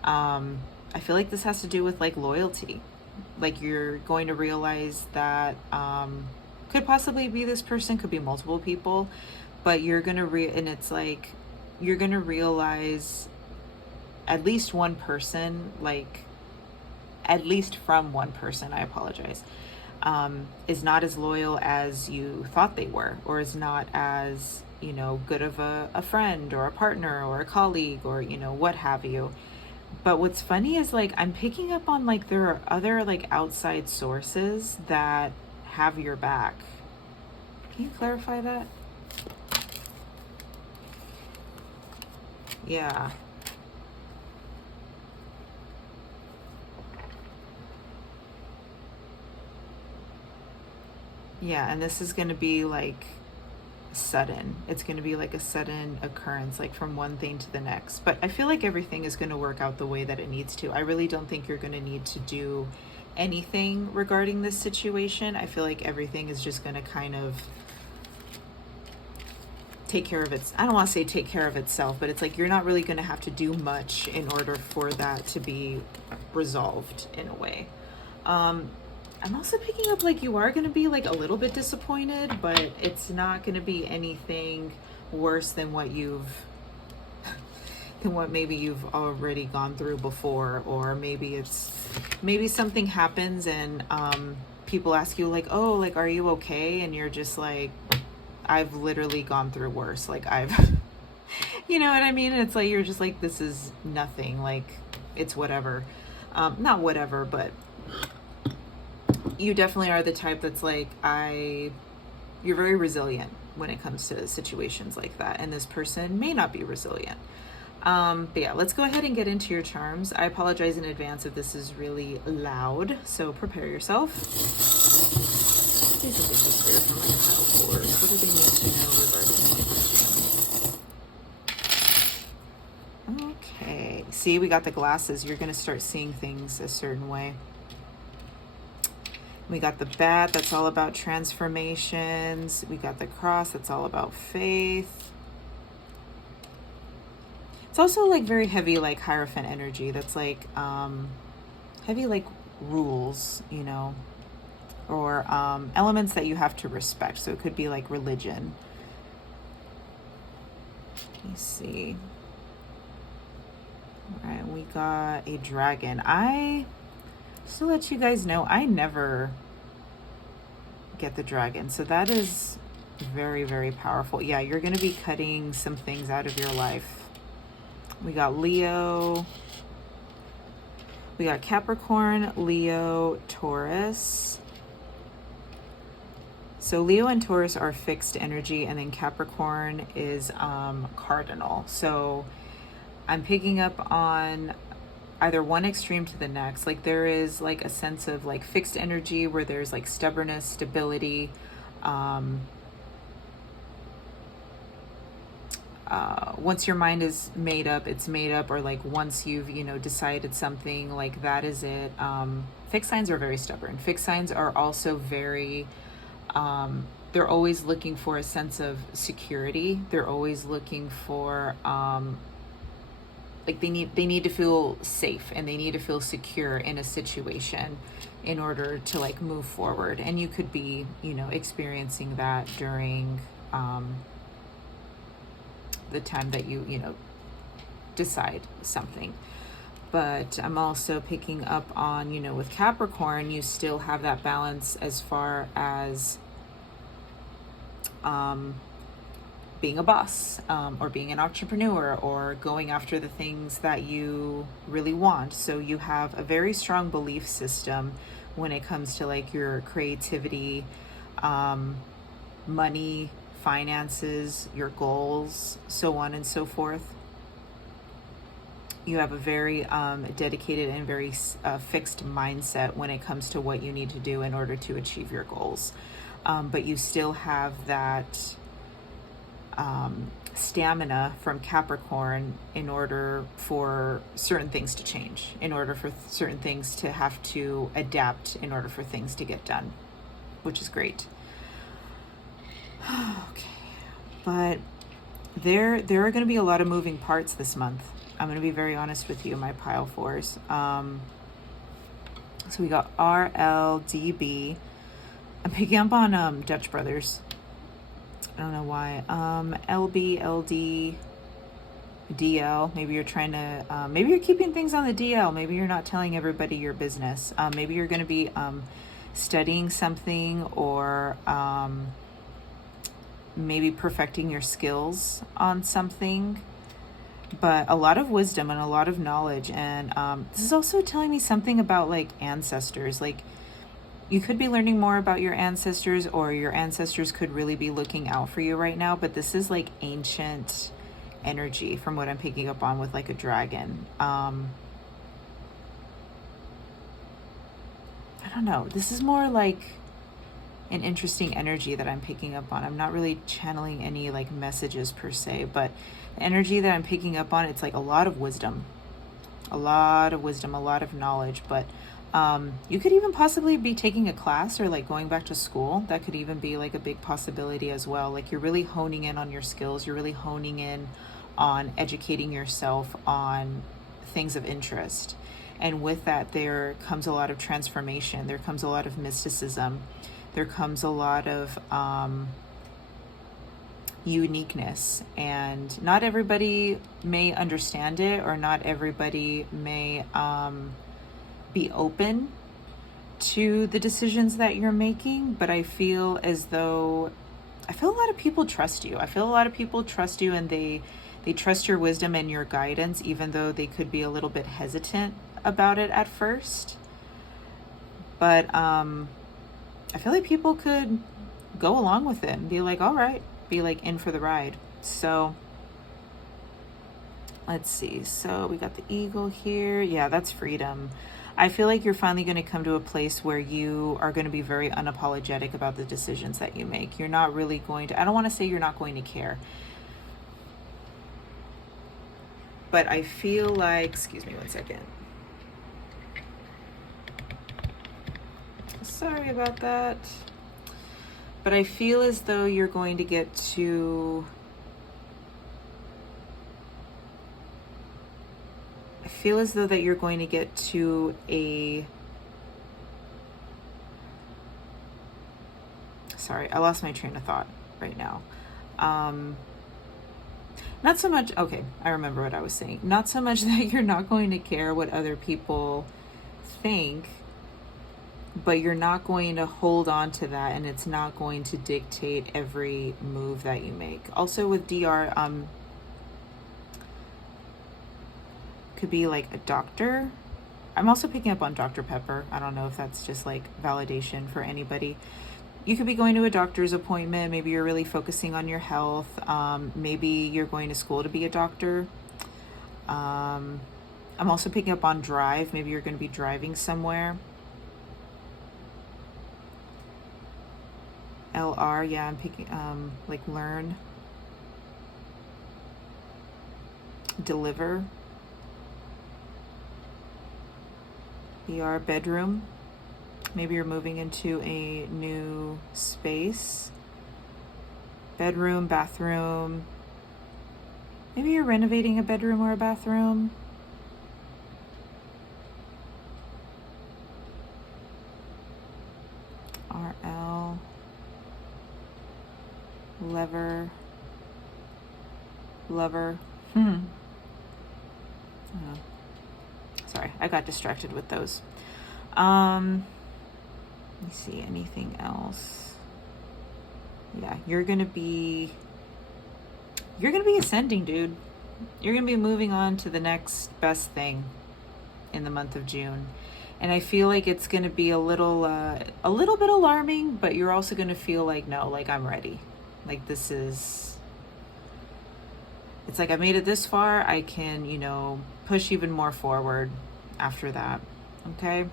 I feel like this has to do with like loyalty. Like you're going to realize that could possibly be this person, could be multiple people, but you're gonna and it's like you're gonna realize at least one person, like at least from one person, I apologize, is not as loyal as you thought they were, or is not as, you know, good of a friend or a partner or a colleague or, you know, what have you. But what's funny is like I'm picking up on like there are other like outside sources that have your back. Can you clarify that? Yeah. Yeah, and this is going to be like sudden. It's going to be like a sudden occurrence, like from one thing to the next. But I feel like everything is going to work out the way that it needs to. I really don't think you're going to need to do anything regarding this situation. I feel like everything is just going to kind of take care of I don't want to say take care of itself, but it's like you're not really going to have to do much in order for that to be resolved in a way. I'm also picking up like you are going to be like a little bit disappointed, but it's not going to be anything worse than what maybe you've already gone through before. Or maybe something happens and people ask you like, oh, like, are you okay? And you're just like, I've literally gone through worse. Like you know what I mean? And it's like, you're just like, this is nothing. Like it's whatever. Not whatever, but you definitely are the type that's like, you're very resilient when it comes to situations like that. And this person may not be resilient. But yeah, let's go ahead and get into your charms. I apologize in advance if this is really loud, so prepare yourself. Please don't get this spirit from my pile board. What do they need to know regarding my question? Okay. See, we got the glasses. You're going to start seeing things a certain way. We got the bat, that's all about transformations. We got the cross, that's all about faith. It's also like very heavy, like Hierophant energy. That's like heavy, like rules, you know, or elements that you have to respect. So it could be like religion. Let me see. All right, we got a dragon. Just to let you guys know, I never get the dragon. So that is very, very powerful. Yeah, you're going to be cutting some things out of your life. We got Leo. We got Capricorn, Leo, Taurus. So Leo and Taurus are fixed energy, and then Capricorn is cardinal. So I'm picking up on either one extreme to the next. Like there is like a sense of like fixed energy where there's like stubbornness, once your mind is made up, it's made up, or like once you've, decided something, like that is it. Fixed signs are very stubborn. Fixed signs are also very, they're always looking for a sense of security. They're always looking for, like they need to feel safe, and they need to feel secure in a situation in order to like move forward. And you could be, experiencing that during, the time that you decide something. But I'm also picking up on, with Capricorn, you still have that balance as far as being a boss, or being an entrepreneur, or going after the things that you really want. So you have a very strong belief system when it comes to like your creativity, money, finances, your goals, so on and so forth. You have a very dedicated and very fixed mindset when it comes to what you need to do in order to achieve your goals. But you still have that stamina from Capricorn in order for certain things to change, in order for certain things to have to adapt, in order for things to get done, which is great. Okay, but there are going to be a lot of moving parts this month. I'm going to be very honest with you, my pile fours. So we got RLDB. I'm picking up on Dutch Brothers. I don't know why. LB, LD, DL. Maybe you're trying to, maybe you're keeping things on the DL. Maybe you're not telling everybody your business. Maybe you're going to be studying something, or maybe perfecting your skills on something. But a lot of wisdom and a lot of knowledge. And this is also telling me something about like ancestors. Like you could be learning more about your ancestors, or your ancestors could really be looking out for you right now. But this is like ancient energy from what I'm picking up on with like a dragon. I don't know. This is more like an interesting energy that I'm picking up on. I'm not really channeling any like messages per se, but the energy that I'm picking up on, it's like a lot of wisdom, a lot of knowledge. But you could even possibly be taking a class, or like going back to school. That could even be like a big possibility as well. Like you're really honing in on your skills. You're really honing in on educating yourself on things of interest. And with that, there comes a lot of transformation. There comes a lot of mysticism. There comes a lot of uniqueness, and not everybody may understand it, or not everybody may be open to the decisions that you're making. But I feel a lot of people trust you. I feel a lot of people trust you, and they trust your wisdom and your guidance, even though they could be a little bit hesitant about it at first. But I feel like people could go along with it and be like, all right, be like in for the ride. So let's see. So we got the eagle here. Yeah, that's freedom. I feel like you're finally going to come to a place where you are going to be very unapologetic about the decisions that you make. You're not really going to, I don't want to say you're not going to care, but I feel like, excuse me one second. Sorry about that. But I feel as though you're going to get to, I feel as though that you're going to get to a, sorry, I lost my train of thought right now. Not so much, okay, I remember what I was saying. Not so much that you're not going to care what other people think, but you're not going to hold on to that, and it's not going to dictate every move that you make. Also with DR, could be like a doctor. I'm also picking up on Dr. Pepper. I don't know if that's just like validation for anybody. You could be going to a doctor's appointment. Maybe you're really focusing on your health. Maybe you're going to school to be a doctor. I'm also picking up on drive. Maybe you're going to be driving somewhere. LR, yeah, I'm picking, like learn. deliver. BR, bedroom. Maybe you're moving into a new space. Bedroom, bathroom. Maybe you're renovating a bedroom or a bathroom. RL. Lever. Lover. Oh. Sorry, I got distracted with those. Let me see, anything else? Yeah, you're gonna be ascending, dude. You're gonna be moving on to the next best thing in the month of June. And I feel like it's gonna be a little bit alarming, but you're also gonna feel like, no, like I'm ready. Like it's like I made it this far, I can, push even more forward after that. Okay?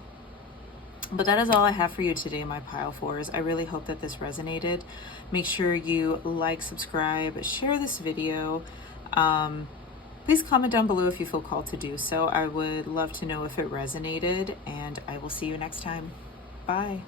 But that is all I have for you today, my pile fours. I really hope that this resonated. Make sure you like, subscribe, share this video. Please comment down below if you feel called to do so. I would love to know if it resonated, and I will see you next time. Bye.